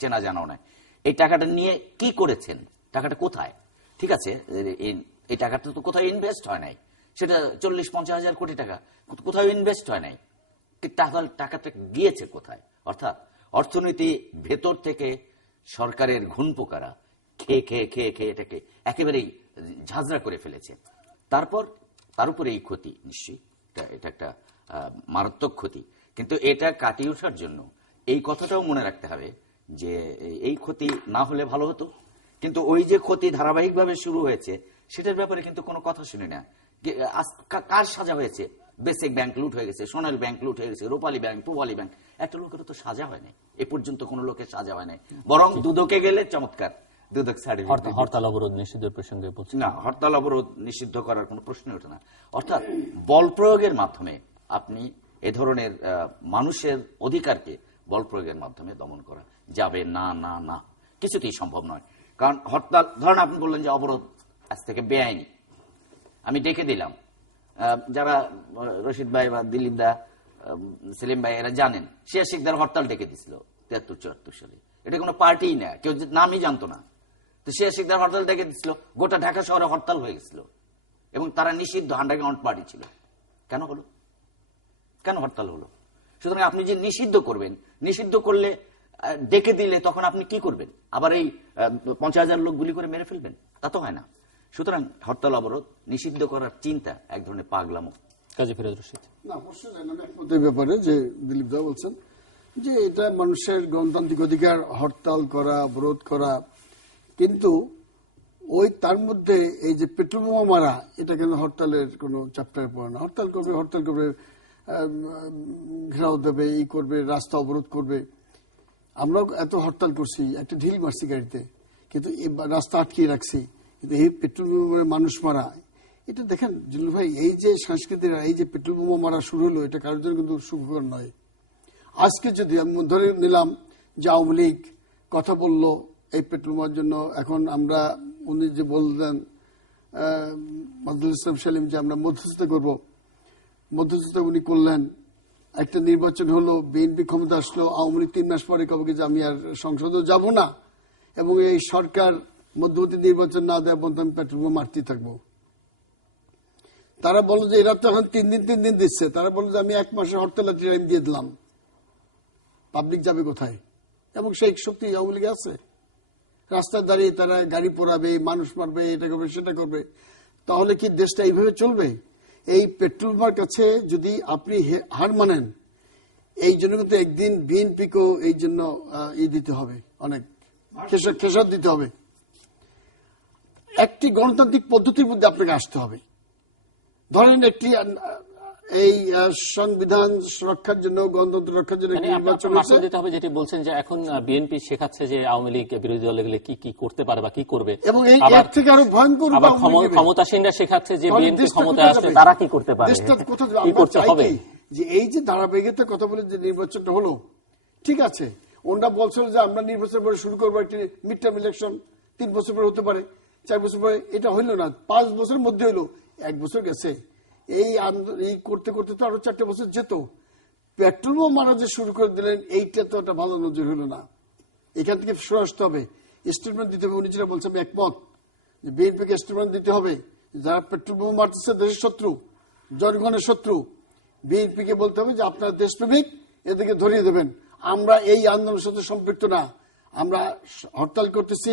চেনা জানাও নাই। এই টাকাটা নিয়ে কি করেছেন? টাকাটা কোথায়? ঠিক আছে, এই টাকাটা তো কোথাও ইনভেস্ট হয় নাই, সেটা 40-50 হাজার কোটি টাকা কোথাও ইনভেস্ট হয় নাই, তাহলে টাকাটা গিয়েছে কোথায়? অর্থাৎ অর্থনীতি ভেতর থেকে সরকারের ঘুণ পোকারা খেয়ে খেয়ে খেয়ে খেয়ে এটাকে একেবারেই ঝাঁঝরা করে ফেলেছে। তারপর তার উপরে এই ক্ষতি, নিশ্চয়ই এটা একটা মারাত্মক ক্ষতি। কিন্তু এটা কাটিয়ে ওঠার জন্য এই কথাটাও মনে রাখতে হবে যে এই ক্ষতি না হলে ভালো হতো, কিন্তু ওই যে ক্ষতি ধারাবাহিকভাবে শুরু হয়েছে সেটার ব্যাপারে কিন্তু কোনো কথা শুনি না। কার সাজা হয়েছে? বেসিক ব্যাংক লুট হয়ে গেছে, সোনালী ব্যাংক লুট হয়ে গেছে, রূপালী ব্যাংক, পূবালী ব্যাংক। একটা লোকের তো সাজা হয় নাই, এ পর্যন্ত কোনো লোকের সাজা হয় নাই, বরং দুদকে গেলে চমৎকার দুদক সার্টিফিকেট। হরতাল অবরোধ নিষিদ্ধের প্রসঙ্গে বলছি না, হরতাল অবরোধ নিষিদ্ধ করার কোনো প্রশ্ন ওঠে না। অর্থাৎ বল প্রয়োগের মাধ্যমে আপনি এ ধরনের মানুষের অধিকারকে বল প্রয়োগের মাধ্যমে দমন করা যাবে না, না, না, কিছুতেই সম্ভব নয়। কারণ হরতাল, ধরেন আপনি বললেন যে অবরোধ আজ থেকে বেআইনি, আমি ডেকে দিলাম, যারা রশিদ ভাই বা দিলীপ দা, সেলিম ভাই এরা জানেন, শিয়া শিকদার হরতাল ডেকে দিছিল 73-74 সালে। এটা কোনো পার্টি না, কেউ নামই জানতো না। তো শিয়া শিকদার হরতাল ডেকে দিছিল, গোটা ঢাকা শহরে হরতাল হয়ে গেছিল এবং তারা নিষিদ্ধ আন্ডারগ্রাউন্ড পার্টি ছিল। কেন হলো? কেন হরতাল হলো? সুতরাং আপনি যে নিষিদ্ধ করবেন, নিষিদ্ধ করলে ডেকে দিলে তখন আপনি কি করবেন? আবার এই 50,000 লোক গুলি করে মেরে ফেলবেন? তা তো হয় না। সুতরাং হরতাল অবরোধ নিষিদ্ধ করার চিন্তা এক ধরনের পাগলামো। কাজী ফিরোজ রশিদ। না, অবশ্যই একমত এই ব্যাপারে যে দিলীপ দা বলছেন যে এটা মানুষের গণতান্ত্রিক অধিকার, হরতাল করা, অবরোধ করা, কিন্তু ওই তার মধ্যে এই যে পেট্রোল বোমা মারা, এটা কিন্তু হরতালের কোনো চ্যাপ্টারে পড়ে না। হরতাল করবে, ঘেরাও দেবে, করবে, রাস্তা অবরোধ করবে। আমরাও এত হরতাল করছি, একটা ঢিল মারছি গাড়িতে, কিন্তু রাস্তা আটকিয়ে রাখছি। কিন্তু এই পেট্রোল বোমা মানুষ মারা, এটা দেখেন জিল্লুর ভাই, এই যে সংস্কৃতির, এই যে পেট্রোল বোমা মারা শুরু হলো, এটা কারোর জন্য কিন্তু সুখকর নয়। আজকে যদি আমি ধরে নিলাম যে আওয়ামী লীগ কথা বললো এই পেট্রোল বোমার জন্য, এখন আমরা, উনি যে বললেন মাহদুল ইসলাম সেলিম যে আমরা মধ্যস্থতা করব, মধ্যস্থতা উনি করলেন। একটা নির্বাচন হলো, বিএনপি ক্ষমতা আসলো, আওয়ামী লীগ 3 মাস পরে কবে যে আমি আর সংসদেও যাব না, এবং এই সরকার মধ্যবর্তী নির্বাচন না দেওয়া পর্যন্ত আমি পেট্রোল বোমা মারতেই থাকবো। তারা বলল যে এরা তো এখন 3 দিন দিচ্ছে, তারা বলল যে আমি 1 মাসের হরতালের টাইম দিয়ে দিলাম, পাবলিক যাবে কোথায়? এবং সেই শক্তি আওয়ামী লীগে আছে। রাস্তায় দাঁড়িয়ে তারা গাড়ি পোড়াবে, মানুষ মারবে, এটা করবে, সেটা করবে। তাহলে কি দেশটা এইভাবে চলবে? এই পেট্রোল বোমার কাছে যদি আপনি হার মানেন, এই জন্য কিন্তু একদিন বিএনপিকেও এই জন্য দিতে হবে, অনেক খেসার দিতে হবে। একটি গণতান্ত্রিক পদ্ধতির মধ্যে আপনাকে আসতে হবে। ধরেন একটি এই সংবিধান রক্ষার জন্য, গণতন্ত্র রক্ষার জন্য নির্বাচন দিতে হবে, যেটি বলছেন যে এখন বিএনপি শেখাচ্ছে যে আওয়ামী লীগ বিরোধী দল গেলে কি কি করতে পারে বা কি করবে, এবং এই এর থেকে আরো ভয়ঙ্কর ক্ষমতাসীনরা শেখাচ্ছে যে বিএনপি ক্ষমতায় আসলে তারা কি করতে পারে, কি করতে হবে। যে এই যে ধারাবাহিকতার কথা বলে যে নির্বাচনটা হলো, ঠিক আছে, ওনারা বলছিল যে আমরা নির্বাচন পরে শুরু করবো একটি মিড টার্ম ইলেকশন, 3 বছর পরে হতে পারে, 4 বছর পরে। এটা হইল না, 5 বছরের মধ্যে হইলো, 1 বছর গেছে। এই করতে করতে তো আরো 4টে বছর যেত। পেট্রোল বোমা মারা যে শুরু করে দিলেন, এইটা তো একটা ভালো নজর হলো না। এখান থেকে সরে আসতে হবে, স্টেটমেন্ট দিতে হবে। উনি যেটা বলছেন আমি একমত, যে বিএনপিকে স্টেটমেন্ট দিতে হবে, যারা পেট্রোল বোমা মারতেছে দেশের শত্রু, জনগণের শত্রু। বিএনপিকে বলতে হবে যে আপনারা দেশপ্রেমিক, এদেরকে ধরিয়ে দেবেন। আমরা এই আন্দোলনের সাথে সম্পৃক্ত না, আমরা হরতাল করতেছি,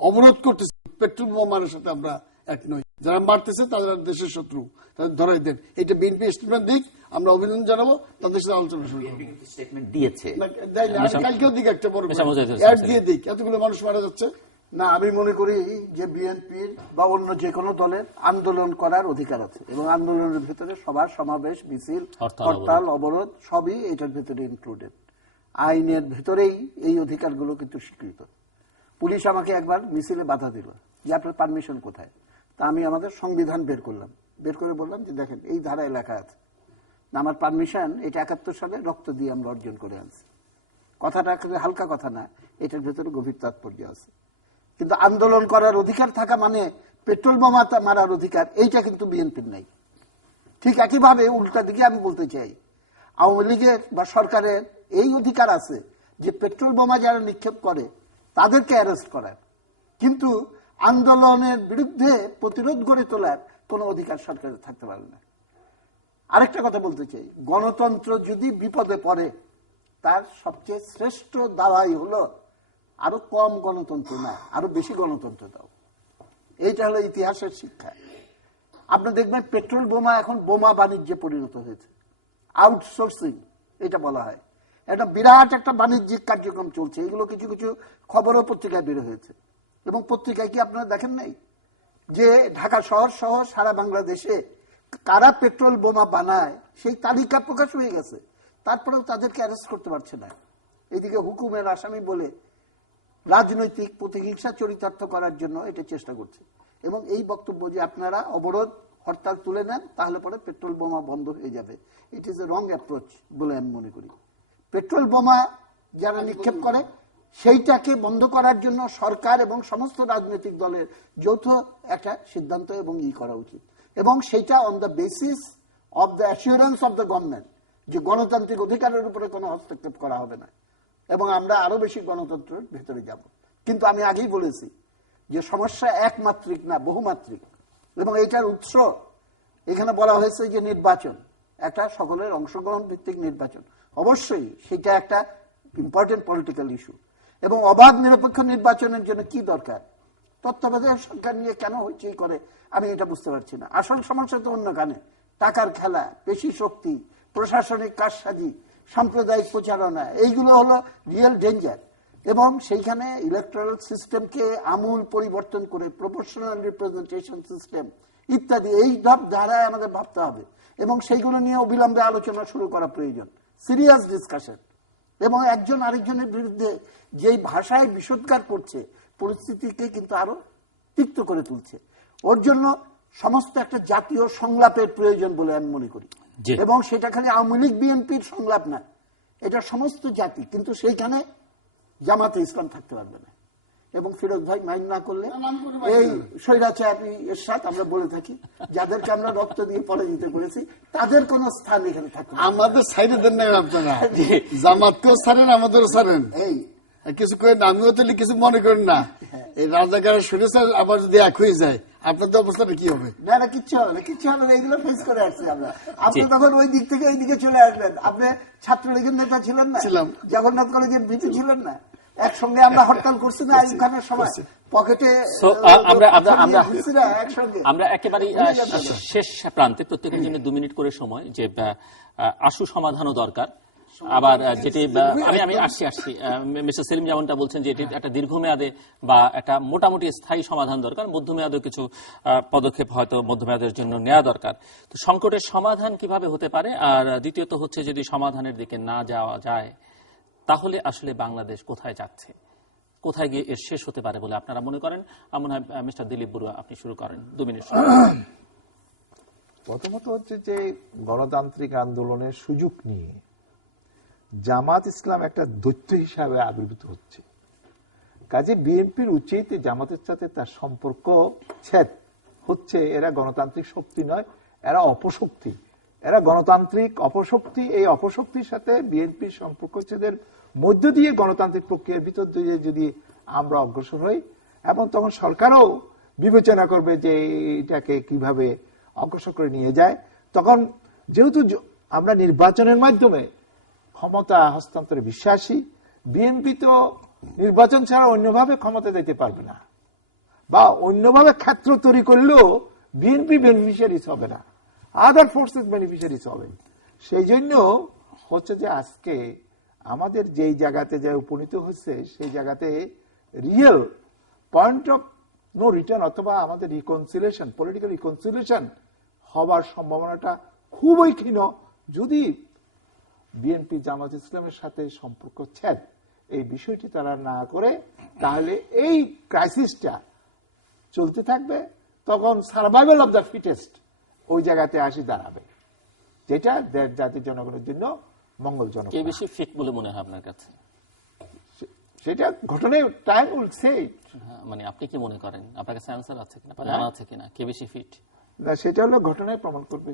অবরোধ করতেছি, পেট্রোল বোমা মারার সাথে আমরা এক নই। যারা মারতেছে তারা দেশের শত্রু, তাদের ধরাই দেন। এটা বিএনপি স্টেটমেন্ট দিক, আমরা অভিনন্দন জানাবো, তাদের সাথে আলোচনা শুরু করবো। স্টেটমেন্ট দিয়েছে, কালকেও দিক একটা বড় অ্যাড দিয়ে দিক, এতগুলো মানুষ মারা যাচ্ছে। না, আমি মনে করি যে বিএনপির বা অন্য যে কোনো দলের আন্দোলন করার অধিকার আছে, এবং আন্দোলনের ভিতরে সবার সমাবেশ, মিছিল, হরতাল, অবরোধ সবই এটার ভিতরে ইনক্লুডেড। আইনের ভিতরেই এই অধিকারগুলো কিন্তু স্বীকৃত। পুলিশ আমাকে একবার মিছিলে বাধা দিল যে আপনার পারমিশন কোথায়। তা আমি আমাদের সংবিধান বের করলাম, বের করে বললাম যে দেখেন এই ধারায় লেখা আছে, আমার পারমিশন এটা 71 সালে রক্ত দিয়ে আমরা অর্জন করে আনছি। কথাটা হালকা কথা না, এটার ভেতরে গভীর তাৎপর্য আছে। কিন্তু আন্দোলন করার অধিকার থাকা মানে পেট্রোল বোমা মারার অধিকার, এইটা কিন্তু বিএনপির নাই। ঠিক একইভাবে উল্টা দিকে আমি বলতে চাই, আওয়ামী লীগের বা সরকারের এই অধিকার আছে যে পেট্রোল বোমা যারা নিক্ষেপ করে তাদেরকে অ্যারেস্ট করার, কিন্তু আন্দোলনের বিরুদ্ধে প্রতিরোধ গড়ে তোলার কোন অধিকার সরকারের থাকতে পারে না। আরেকটা কথা বলতে চাই, গণতন্ত্র যদি বিপদে পড়ে তার সবচেয়ে শ্রেষ্ঠ দাওয়াই হলো আরো কম গণতন্ত্র না, আরো বেশি গণতন্ত্র দাও। এইটা হলো ইতিহাসের শিক্ষা। আপনি দেখবেন পেট্রোল বোমা এখন বোমা বাণিজ্যে পরিণত হয়েছে, আউটসোর্সিং এটা বলা হয়। এটা বিরাট একটা বাণিজ্যিক কার্যক্রম চলছে। এগুলো কিছু কিছু খবরও পত্রিকায় বের হয়েছে, এবং পত্রিকায় কি আপনারা দেখেন নাই যে ঢাকা শহর সহ সারা বাংলাদেশে কারা পেট্রোল বোমা বানায় সেই তালিকা প্রকাশ হয়ে গেছে, তারপরেও তাদেরকে অ্যারেস্ট করতে পারছে না। এদিকে হুকুমের আসামি বলে রাজনৈতিক প্রতিহিংসা চরিতার্থ করার জন্য এটা চেষ্টা করছে। এবং এই বক্তব্য যে আপনারা অবরোধ হরতাল তুলে নেন তাহলে পরে পেট্রোল বোমা বন্ধ হয়ে যাবে, it is a wrong approach বলে আমি মনে করি। পেট্রোল বোমা যারা নিক্ষেপ করে সেইটাকে বন্ধ করার জন্য সরকার এবং সমস্ত রাজনৈতিক দলের যৌথ একটা সিদ্ধান্ত এবং করা উচিত, এবং সেটা on the basis of the assurance of the government যে গণতান্ত্রিক অধিকারের উপরে কোনো হস্তক্ষেপ করা হবে না, এবং আমরা আরো বেশি গণতন্ত্রের ভেতরে যাব। কিন্তু আমি আগেই বলেছি যে সমস্যা একমাত্রিক না, বহুমাত্রিক, এবং এইটার উৎস এখানে বলা হয়েছে যে নির্বাচন একটা সকলের অংশগ্রহণ ভিত্তিক নির্বাচন, অবশ্যই সেটা একটা ইম্পর্টেন্ট পলিটিক্যাল ইস্যু। এবং অবাধ নিরপেক্ষ নির্বাচনের জন্য কি দরকার? তত্ত্বাবধায়ক সরকার নিয়ে কেন হইচই করে আমি এটা বুঝতে পারছি না। আসল সমস্যা তো অন্য কানে, টাকার খেলা, পেশি শক্তি, প্রশাসনিক কারসাজি, সাম্প্রদায়িক প্রচারণা, এইগুলো হলো রিয়েল ডেঞ্জার। এবং সেইখানে ইলেকট্রাল সিস্টেমকে আমূল পরিবর্তন করে প্রপোর্শনাল রিপ্রেজেন্টেশন সিস্টেম ইত্যাদি এই ধারায় আমাদের ভাবতে হবে এবং সেইগুলো নিয়ে অবিলম্বে আলোচনা শুরু করা প্রয়োজন, সিরিয়াস ডিসকাশন। এবং একজন আরেকজনের বিরুদ্ধে যেই ভাষায় বিষোদ্গার করছে পরিস্থিতিকে কিন্তু আরো তিক্ত করে তুলছে। ওর জন্য সমস্ত একটা জাতীয় সংলাপের প্রয়োজন বলে আমি মনে করি। এবং সেটা খালি আওয়ামী লীগ বিএনপির সংলাপ না, এটা সমস্ত জাতি। কিন্তু সেইখানে জামাতে ইসলাম থাকতে পারবে না। এবং ফিরোজ ভাই মাইন্ড না করলে এই স্বৈরাচারী এরশাদ আমরা বলে থাকি, যাদেরকে আমরা রক্ত দিয়ে পরাজিত করেছি, তাদের কোন স্থান এখানে থাকবে না। আমাদের সাইডে দেন না আপনারা, জামাতকেও ছাড়েন আমাদেরও ছাড়েন, এই কিছু করেন, আমিও তো কিছু মনে করেন না। এই রাজাকারের শুনেছে আবার যদি এক হয়ে যায় আপনাদের অবস্থাটা কি হবে? না না, কিচ্ছু হবে না, কিচ্ছু হবে না, এগুলো ফেস করে আসছি আমরা। আপনি তখন ওই দিক থেকে এই দিকে চলে আসলেন, আপনি ছাত্রলীগের নেতা ছিলেন না, ছিলাম, জগন্নাথ কলেজের ভিতরে ছিলেন না, একসঙ্গে আমরা হরতাল করছি না এইখানের সময়, পকেটে আমরা একেবারে শেষ প্রান্তে প্রত্যেকের জন্য 2 মিনিট করে সময়, যে আশু সমাধানও দরকার। আবার যেটি আমি আসছি মিস্টার সেলিম যেমনটা বলছেন যে এটি একটা দীর্ঘমেয়াদে বা একটা মোটামুটি স্থায়ী সমাধান দরকার, মধ্যমেয়াদে কিছু পদক্ষেপ হয়তো মধ্যমেয়াদের জন্য নেওয়া দরকার। তো সংকটের সমাধান কিভাবে হতে পারে, আর দ্বিতীয়ত হচ্ছে যদি সমাধানের দিকে না যাওয়া যায় তাহলে আসলে বাংলাদেশ কোথায় যাচ্ছে, কোথায় গিয়ে এর শেষ হতে পারে বলে আপনারা মনে করেন? মনে হয় মিস্টার দিলীপ বড়ুয়া আপনি শুরু করেন, 2 মিনিট। প্রথমত হচ্ছে যে গণতান্ত্রিক আন্দোলনের সুযোগ নিয়ে জামাত ইসলাম একটা দৈত্য হিসাবে আবির্ভূত হচ্ছে। কাজে বিএনপির উচিত জামাতের সাথে তার সম্পর্ক ছেদ হচ্ছে। এরা গণতান্ত্রিক শক্তি নয়, এরা অপশক্তি, এরা গণতান্ত্রিক অপশক্তি। এই অপশক্তির সাথে বিএনপির সম্পর্ক ছেদের মধ্য দিয়ে গণতান্ত্রিক প্রক্রিয়ার ভিতর দিয়ে যদি আমরা অগ্রসর হই, এবং তখন সরকারও বিবেচনা করবে যে এটাকে কিভাবে অগ্রসর করে নিয়ে যায়। তখন যেহেতু আমরা নির্বাচনের মাধ্যমে ক্ষমতা হস্তান্তরে বিশ্বাসী, বিএনপি তো নির্বাচন ছাড়া অন্যভাবে ক্ষমতা দিতে পারবে না, বা অন্যভাবে ক্ষেত্র তৈরি করলেও বিএনপি বেনিফিশিয়ারিজ হবে না, আদার ফোর্সেস বেনিফিশিয়ারিজ হবে। সেই জন্য হচ্ছে যে আজকে আমাদের যেই জায়গাতে যা উপনীত হচ্ছে সেই জায়গাতে real point of no return অথবা আমাদের রিকনসিলিয়েশন, পলিটিক্যাল রিকনসিলিয়েশন হবার সম্ভাবনাটা খুবই ক্ষীণ যদি বিএনপি জামাত ইসলামের সাথে সম্পর্ক ছেদ এই বিষয়টি তারা না করে। তাহলে এই ক্রাইসিসটা চলতে থাকবে, তখন সার্ভাইভাল অফ দ্য ফিটেস্ট ওই জায়গাতে আসি দাঁড়াবে, যেটা জাতির জনগণের জন্য মঙ্গলজনক। কে বেশি ফিট বলে মনে হয় আপনার কাছে? সেটা ঘটনায় টাইম উইল সে। মানে আপনি কি মনে করেন, আপনার কাছে অ্যানসার আছে কিনা, জানা আছে কিনা, কে বেশি ফিট? না, সেটা হলো ঘটনায় প্রমাণ করবে,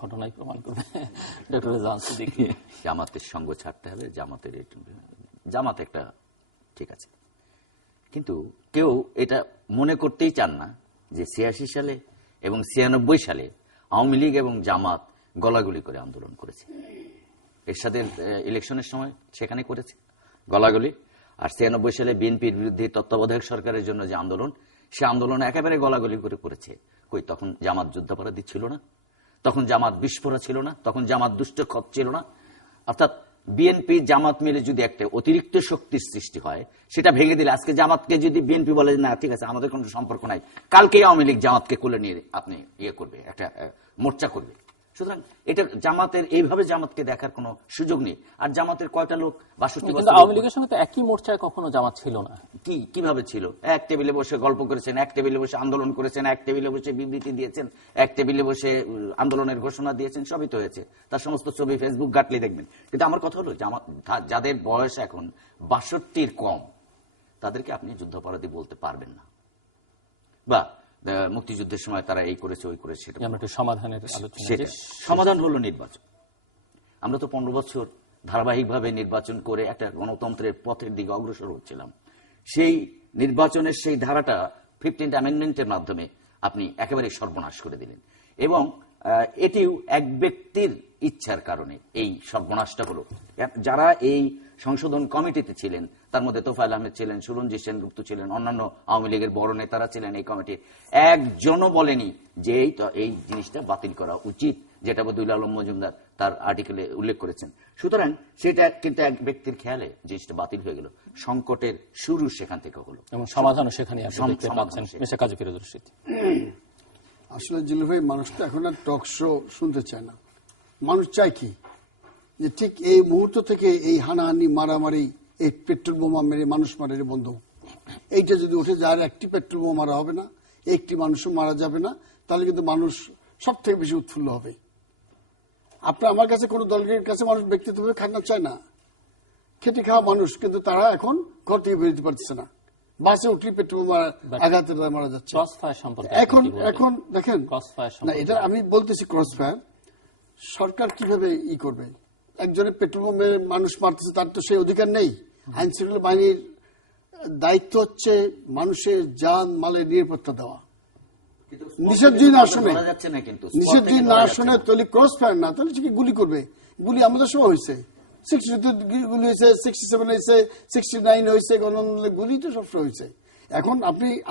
ঘটনাই প্রমাণ করবে। ডক্টর জানসি দেখি জামাতের সঙ্গ ছাড়তে হবে, জামাত একটা ঠিক আছে, কিন্তু কেউ এটা মনে করতেই চান না যে 86 সালে এবং 96 সালে আওয়ামী লীগ এবং জামাত গলাগলি করে আন্দোলন করেছে। এরশাদের ইলেকশনের সময় সেখানে করেছে গলাগলি, আর 96 সালে বিএনপির বিরুদ্ধে তত্ত্বাবধায়ক সরকারের জন্য যে আন্দোলন, সে আন্দোলন একেবারে গলাগলি করে করেছে। কই তখন জামাত যুদ্ধাপরাধী ছিল না, তখন জামাত বিস্ফোরা ছিল না, তখন জামাত দুষ্ট খত ছিল না। অর্থাৎ বিএনপি জামাত মিলে যদি একটা অতিরিক্ত শক্তির সৃষ্টি হয়, সেটা ভেঙে দিলে আজকে জামাতকে যদি বিএনপি বলে না ঠিক আছে আমাদের কোনো সম্পর্ক নাই, কালকেই আওয়ামী লীগ জামাতকে কোলে নিয়ে আপনি ইয়ে করবে, একটা মোর্চা করবে। সুতরাং এটা জামাতের এইভাবে জামাতকে দেখার কোনো সুযোগ নেই। আর জামাতের কয়টা লোক 62 বছর আওয়ামী লীগের সঙ্গে তো একই মোর্চায় কখনো জামাত ছিল না। কিভাবে ছিল? এক টেবিলে বসে গল্প করেছেন, এক টেবিলে বসে আন্দোলন করেছেন, এক টেবিলে বসে বিবৃতি দিয়েছেন, এক টেবিলে বসে আন্দোলনের ঘোষণা দিয়েছেন, সবই তো হয়েছে। তার সমস্ত ছবি ফেসবুক ঘাটলে দেখবেন। কিন্তু আমার কথা হলো যাদের বয়স এখন 62-র কম, তাদেরকে আপনি যুদ্ধাপরাধী বলতে পারবেন না, বা মুক্তিযুদ্ধের সময় তারা এই করেছে ওই করেছে। সমাধান হলো নির্বাচন। আমরা তো 15 বছর ধারাবাহিকভাবে নির্বাচন করে একটা গণতন্ত্রের পথের দিকে অগ্রসর হচ্ছিলাম। সেই নির্বাচনের সেই ধারাটা 15th অ্যামেন্ডমেন্টের মাধ্যমে আপনি একেবারে সর্বনাশ করে দিলেন, এবং এটিও এক ব্যক্তির ইচ্ছার কারণে এই সর্বনাশটা হলো। যারা এই সংশোধন কমিটিতে ছিলেন তার মধ্যে তোফায়েল আহমেদ ছিলেন, সুরঞ্জিত সেনগুপ্ত ছিলেন, অন্যান্য আওয়ামী লীগের বড় নেতারা ছিলেন এই কমিটির। একজনও বলেনি যে এই জিনিসটা বাতিল করা উচিত, যেটা বদুল আলম মজুমদার তার আর্টিকেলে উল্লেখ করেছেন। সুতরাং সেটা কিন্তু এক ব্যক্তির খেয়ালে জিনিসটা বাতিল হয়ে গেল, সংকটের শুরু সেখান থেকে হলো এবং সমাধানও সেখানে আপনি দেখতে পাচ্ছেন। মিস্টার কাজী ফিরোজ রশিদ, আসলে জিলু ভাই, মানুষ তো এখন আর টক শো শুনতে চায় না। মানুষ চায় কি, যে ঠিক এই মুহূর্ত থেকে এই হানাহানি, মারামারি, এই পেট্রোল বোমা মেরে মানুষ মারে বন্ধ, এইটা যদি উঠে যায়, আর একটি পেট্রোল বোমা মারা হবে না, একটি মানুষও মারা যাবে না, তাহলে কিন্তু মানুষ সব থেকে বেশি উৎফুল্ল হবে। আপনার আমার কাছে কোনো দলের কাছে মানুষ ব্যক্তিগতভাবে খানা চায় না, খেটে খাওয়া মানুষ, কিন্তু তারা এখন ঘর থেকে বেরোতে পারছে না। বাসে উঠলে পেট্রোল বোমা আঘাতে মারা যাচ্ছে। এখন দেখেন না, এটা আমি বলতেছি ক্রস ফায়ার সরকার কিভাবে করবে। একজনের পেট্রোল বোমে মানুষ মারতেছে, তার তো সেই অধিকার নেই। আইন শৃঙ্খলা বাহিনীর দায়িত্ব হচ্ছে মানুষের জান মালের নিরাপত্তা দেওয়া। নিষেধ যদি না শুনে, নিষেধ যদি না শুনে তাহলে ক্রস ফায়ার না, তাহলে ঠিক গুলি করবে। গুলি আমাদের সময় হয়েছে, 62 গুলি হয়েছে, 67 হয়েছে, 69 হয়েছে, গুলি তো সবসময় হয়েছে। এখন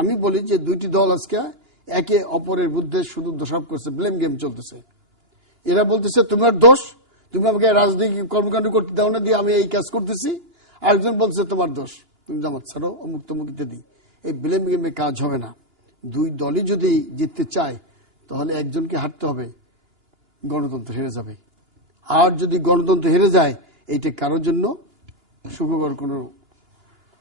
আমি বলি যে দুইটি দল আজকে একে অপরের বিরুদ্ধে শুধু দোষারোপ করছে, ব্লেম গেম চলতেছে। এরা বলতেছে তোমার দোষ, তুমি আমাকে রাজনৈতিক কর্মকাণ্ড করতে দাও না, দিয়ে আমি এই কাজ করতেছি। আরেকজন বলছে তোমার দোষ, তুমি জামাত ছাড়ো, অমুক তমুক ইত্যাদি। এই ব্লেম গেমে কাজ হবে না। দুই দলই যদি জিততে চায় তাহলে একজনকে হারতে হবে, গণতন্ত্র হেরে যাবে। আর যদি গণতন্ত্র হেরে যায়, এইটা কারোর জন্য সুখকর কোনো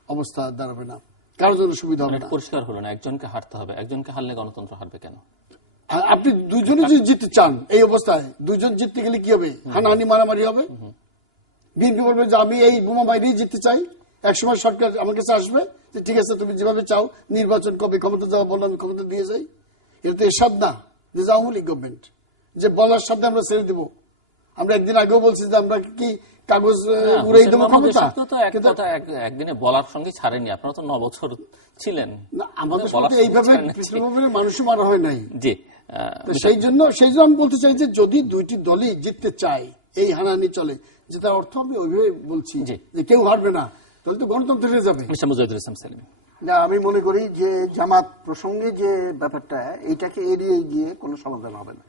অবস্থা দাঁড়াবে না, কারোর জন্য সুবিধা হবে না। পরিষ্কার হলো না, একজনকে হারতে হবে, একজনকে হারলে গণতন্ত্র হারবে কেন? আপনি দুইজনে যদি জিততে চান, এই অবস্থায় দুইজন জিততে গেলে কি হবে? হানাহানি, মারামারি হবে। বিএনপি বলবে যে আমি এই বোমা বাইরেই জিততে চাই, একসময় সরকার আমার কাছে আসবে যে ঠিক আছে তুমি যেভাবে চাও নির্বাচন কবে ক্ষমতা যাওয়া বলো, আমি ক্ষমতা দিয়ে যাই। এটা তো এরশাদ না যে আওয়ামী লীগ গভর্নমেন্ট যে বলার সাথে আমরা ছেড়ে দেবো। আমরা একদিন আগেও বলছি যে আমরা কি কাগজ উড়াই দেবো ক্ষমতা, একদিনে বলার সঙ্গে ছাড়েনি। আপনারা তো 9 বছর ছিলেন, আমাদের এইভাবে মানুষও মারা হয় নাই। জি, সেই জন্য আমি বলতে চাই যে যদি দুইটি দলই জিততে চায়, এই হানাহানি চলে, যে তার অর্থ আমি ওইভাবে বলছি যে কেউ হারবে না, তাহলে তো গণতন্ত্র হয়ে যাবে। না, আমি মনে করি যে জামাত প্রসঙ্গে যে ব্যাপারটা, এইটাকে এড়িয়ে গিয়ে কোনো সমাধান হবে না।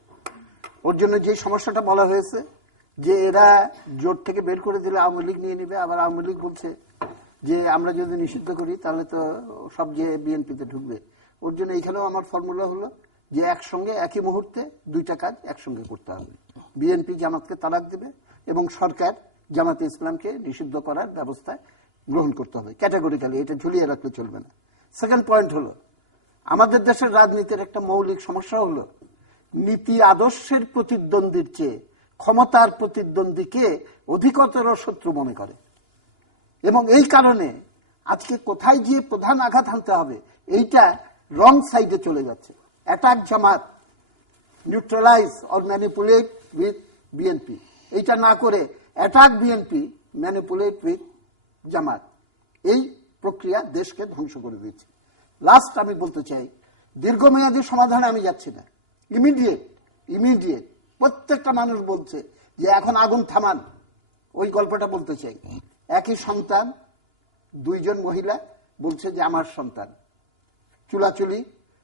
ওর জন্য যে সমস্যাটা বলা হয়েছে যে এরা জোট থেকে বের করে দিলে আওয়ামী লীগ নিয়ে নিবে, আবার আওয়ামী লীগ বলছে যে আমরা যদি নিষিদ্ধ করি তাহলে তো সব যে বিএনপিতে ঢুকবে। ওর জন্য এইখানেও আমার ফর্মুলা হলো যে একসঙ্গে একই মুহূর্তে দুইটা কাজ একসঙ্গে করতে হবে। বিএনপি জামাতকে তালাক দেবে এবং সরকার জামাতে ইসলামকে নিষিদ্ধ করার ব্যবস্থা গ্রহণ করতে হবে ক্যাটাগরিক্যালি, এটা ঝুলিয়ে রাখলে চলবে না। সেকেন্ড পয়েন্ট হলো, আমাদের দেশের রাজনীতির একটা মৌলিক সমস্যা হলো নীতি আদর্শের প্রতিদ্বন্দ্বীর চেয়ে ক্ষমতার প্রতিদ্বন্দ্বীকে অধিকতর শত্রু মনে করে, এবং এই কারণে আজকে কোথায় গিয়ে প্রধান আঘাত হানতে হবে এইটা রং সাইডে চলে যাচ্ছে। Attack Jamaat, neutralise or manipulate with BNP, এইটা না করে অ্যাটাক বিএনপি, ম্যানিপুলেট উইথ জামাত, এই প্রক্রিয়া দেশকে ধ্বংস করে দিচ্ছে। লাস্ট আমি বলতে চাই, দীর্ঘমেয়াদী সমাধানে আমি যাচ্ছি না, ইমিডিয়েট প্রত্যেকটা মানুষ বলছে যে এখন আগুন থামান। ওই গল্পটা বলতে চাই, একই সন্তান, দুইজন মহিলা বলছে যে আমার সন্তান, চুলাচুলি,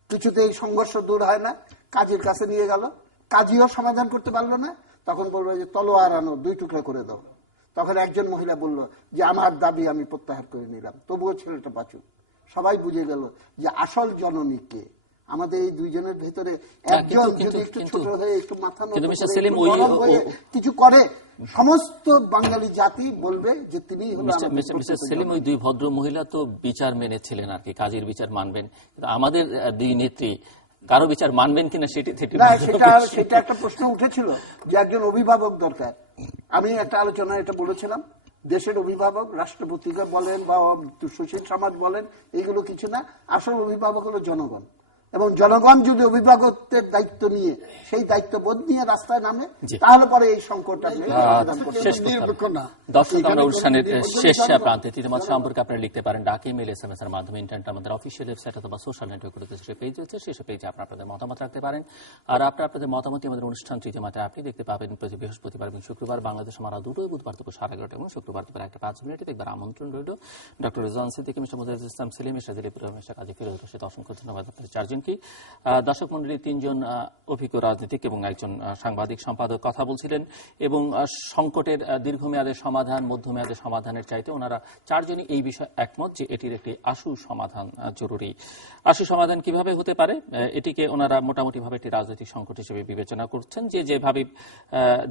কিছুতেই সংঘর্ষ দূর হয় না, কাজীর কাছে নিয়ে গেল, কাজীও সমাধান করতে পারলো না, তখন বললো যে তলোয়ার আনো, 2 টুকরা করে দাও। তখন একজন মহিলা বলল যে আমার দাবি আমি প্রত্যাহার করে নিলাম, তবুও ছেলেটা বাঁচুক। সবাই বুঝে গেল যে আসল জননী কে। আমাদের এই দুইজনের ভেতরে একজন যদি একটু ছোট হয়ে একটু মাথা নরম হয়ে কিছু করে, সমস্ত বাঙালি জাতি বলবে যে তিনি সেলিম। ওই 2 ভদ্র মহিলা তো বিচার মেনেছিলেন আর কি, কাজীর বিচার মানবেন, আমাদের 2 নেত্রী কারো বিচার মানবেন কিনা সেটা একটা প্রশ্ন উঠেছিল যে একজন অভিভাবক দরকার। আমি একটা আলোচনায় এটা বলেছিলাম, দেশের অভিভাবক রাষ্ট্রপতি বলেন বা সুশীল সমাজ বলেন, এইগুলো কিছু না, আসল অভিভাবক হলো জনগণ। এবং জনগণ যদি অভিভাবকত্বের দায়িত্ব নিয়ে সেই দায়িত্ববোধ নিয়ে রাস্তায় নামে, তাহলে পরে এই সংকট দর্শক, আমরা অনুষ্ঠানের শেষ প্রান্তে তৃতীয় সম্পর্কে আপনারা লিখতে পারেন ডাকে, মেল, SMS এর মাধ্যমে, ইন্টারনেট আমাদের অফিসিয়াল ওয়েবসাইট অথবা সোশ্যাল নেটওয়ার্কে যে পেজ রয়েছে সেই পেজে আপনাদের মতামত রাখতে পারেন। আর আপনাদের মতামত আমাদের অনুষ্ঠান তৃতীয় মাত্রায় আপনি দেখতে পাবেন প্রতি বৃহস্পতিবার এবং শুক্রবার বাংলাদেশ আমরা দুটোই, বুধবার দুপুর 11:30 এবং শুক্রবার দুপুর 1:05 মিনিটে দেখবার আমন্ত্রণ রইল। Doctor Rizwan Siddiqui, mister Mujahidul Islam Selim, mister Dilip, mister কাজী ফিরোজ রশিদ, অসংখ্য ধন্যবাদ আপনাদের 4 জন। করবেন কি। দর্শক মণ্ডলী, তিনজন অভিজ্ঞ রাজনীতিক এবং একজন সাংবাদিক সম্পাদক কথা বলছিলেন এবং সংকটের দীর্ঘমেয়াদের সমাধান, মধ্যমেয়াদের সমাধানের চাইতে ওনারা চারজনই এই বিষয়ে একমত যে এটির একটি আশু সমাধান জরুরি। আশু সমাধান কিভাবে হতে পারে, এটিকে ওনারা মোটামুটিভাবে একটি রাজনৈতিক সংকট হিসেবে বিবেচনা করছেন, যেভাবে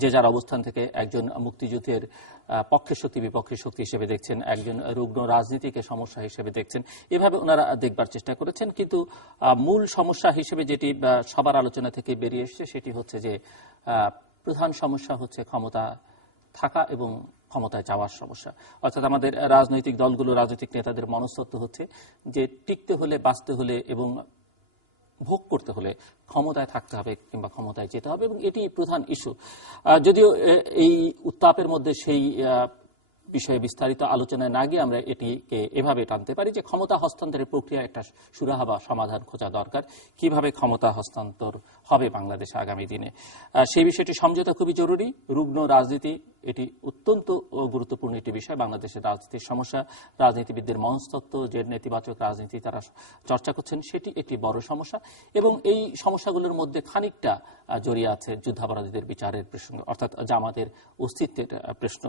যে যার অবস্থান থেকে একজন মুক্তিযুদ্ধের পক্ষের শক্তি বিপক্ষের শক্তি হিসেবে দেখছেন, একজন রুগ্ন রাজনীতিকে সমস্যা হিসেবে দেখছেন, এভাবে ওনারা দেখবার চেষ্টা করেছেন। কিন্তু মূল সমস্যা হিসেবে যেটি সবার আলোচনা থেকে বেরিয়ে এসছে সেটি হচ্ছে যে প্রধান সমস্যা হচ্ছে ক্ষমতা থাকা এবং ক্ষমতায় যাওয়ার সমস্যা। অর্থাৎ আমাদের রাজনৈতিক দলগুলো, রাজনৈতিক নেতাদের মনস্তত্ব হচ্ছে যে টিকতে হলে, বাঁচতে হলে এবং ভোগ করতে হলে ক্ষমতায় থাকতে হবে কিংবা ক্ষমতায় যেতে হবে, এবং এটি প্রধান ইস্যু। যদিও এই উত্তাপের মধ্যে সেই বিষয়ে বিস্তারিত আলোচনায় না গিয়ে আমরা এটিকে এভাবে টানতে পারি যে ক্ষমতা হস্তান্তরের প্রক্রিয়া একটা সুরাহা বা সমাধান খোঁজা দরকার। কিভাবে ক্ষমতা হস্তান্তর হবে বাংলাদেশে আগামী দিনে, সেই বিষয়টি সমঝোতা খুবই জরুরি। রুগ্ন রাজনীতি এটি অত্যন্ত গুরুত্বপূর্ণ একটি বিষয়। বাংলাদেশের রাজনীতির সমস্যা, রাজনীতিবিদদের মনস্তত্ত্ব, যে নেতিবাচক রাজনীতি তারা চর্চা করছেন, সেটি একটি বড় সমস্যা এবং এই সমস্যাগুলোর মধ্যে খানিকটা জড়িয়ে আছে যুদ্ধাপরাধীদের বিচারের প্রসঙ্গ, অর্থাৎ জামাতের অস্তিত্বের প্রশ্ন।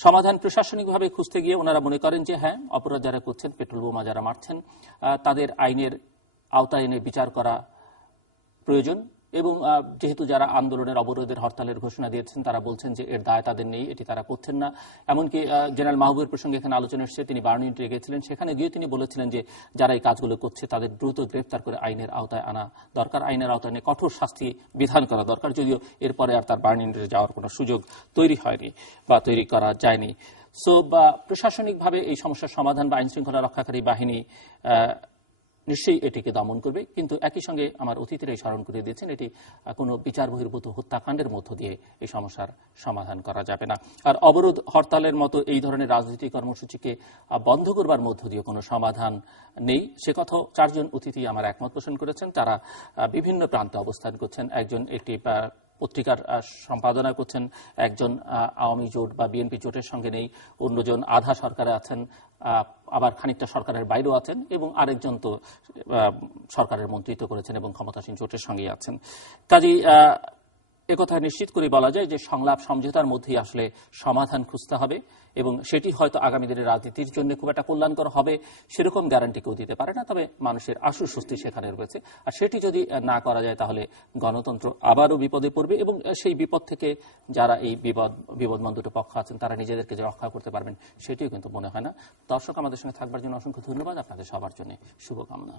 সমাধান প্রশাসনিকভাবে খুঁজতে গিয়ে ওনারা মনে করেন যে হ্যাঁ, অপরাধ যারা করছেন, পেট্রোল বোমা যারা মারছেন, তাদের আইনের আওতায় এনে বিচার করা প্রয়োজন এবং যেহেতু যারা আন্দোলনের, অবরোধের, হরতালের ঘোষণা দিয়েছেন তারা বলছেন যে এর দায় তাদের নেই, এটি তারা করছেন না। এমনকি জেনারেল মাহবুবের প্রসঙ্গে এখানে আলোচনা এসেছে, তিনি বার্লিনে গিয়েছিলেন, সেখানে গিয়ে তিনি বলেছিলেন যে যারা এই কাজগুলো করছে তাদের দ্রুত গ্রেফতার করে আইনের আওতায় আনা দরকার, আইনের আওতায় নিয়ে কঠোর শাস্তি বিধান করা দরকার। যদিও এরপরে আর তার বার্লিনে যাওয়ার কোনো সুযোগ তৈরি হয়নি বা তৈরি করা যায়নি। সো প্রশাসনিকভাবে এই সমস্যার সমাধান বা আইনশৃঙ্খলা রক্ষাকারী বাহিনী নিশ্চয়ই এটিকে দমন করবে, কিন্তু একই সঙ্গে আমার অতিথিরাই স্মরণ করে দিয়েছেন এটি কোনো বিচার বহির্ভূত হত্যাকাণ্ডের মধ্য দিয়ে এই সমস্যার সমাধান করা যাবে না। আর অবরোধ, হরতালের মতো এই ধরনের রাজনৈতিক কর্মসূচিকে বন্ধ করবার মধ্য দিয়ে কোনো সমাধান নেই, সে কথা চারজন অতিথি আমার একমত পোষণ করেছেন। তারা বিভিন্ন প্রান্তে অবস্থান করছেন। একজন একটি পত্রিকার সম্পাদনা করছেন, একজন আওয়ামী জোট বা বিএনপি জোটের সঙ্গে নেই, অন্যজন আধা সরকারে আছেন, আবার খানিকটা সরকারের বাইরেও আছেন, এবং আরেকজন তো সরকারের মন্ত্রিত্ব করেছেন এবং ক্ষমতাসীন জোটের সঙ্গেই আছেন। কাজেই একথা নিশ্চিত করে বলা যায় যে সংলাপ সমঝোতার মধ্যেই আসলে সমাধান খুঁজতে হবে এবং সেটি হয়তো আগামী দিনের রাজনীতির জন্য খুব একটা কল্যাণকর হবে সেরকম গ্যারান্টি কেউ দিতে পারে না, তবে মানুষের আশু স্বস্তি সেখানে রয়েছে। আর সেটি যদি না করা যায় তাহলে গণতন্ত্র আবারও বিপদে পড়বে এবং সেই বিপদ থেকে যারা এই বিপদমান দুটো পক্ষ আছেন তারা নিজেদেরকে যে রক্ষা করতে পারবেন সেটিও কিন্তু মনে হয় না। দর্শক, আমাদের সঙ্গে থাকবার জন্য অসংখ্য ধন্যবাদ। আপনাদের সবার জন্য শুভকামনা।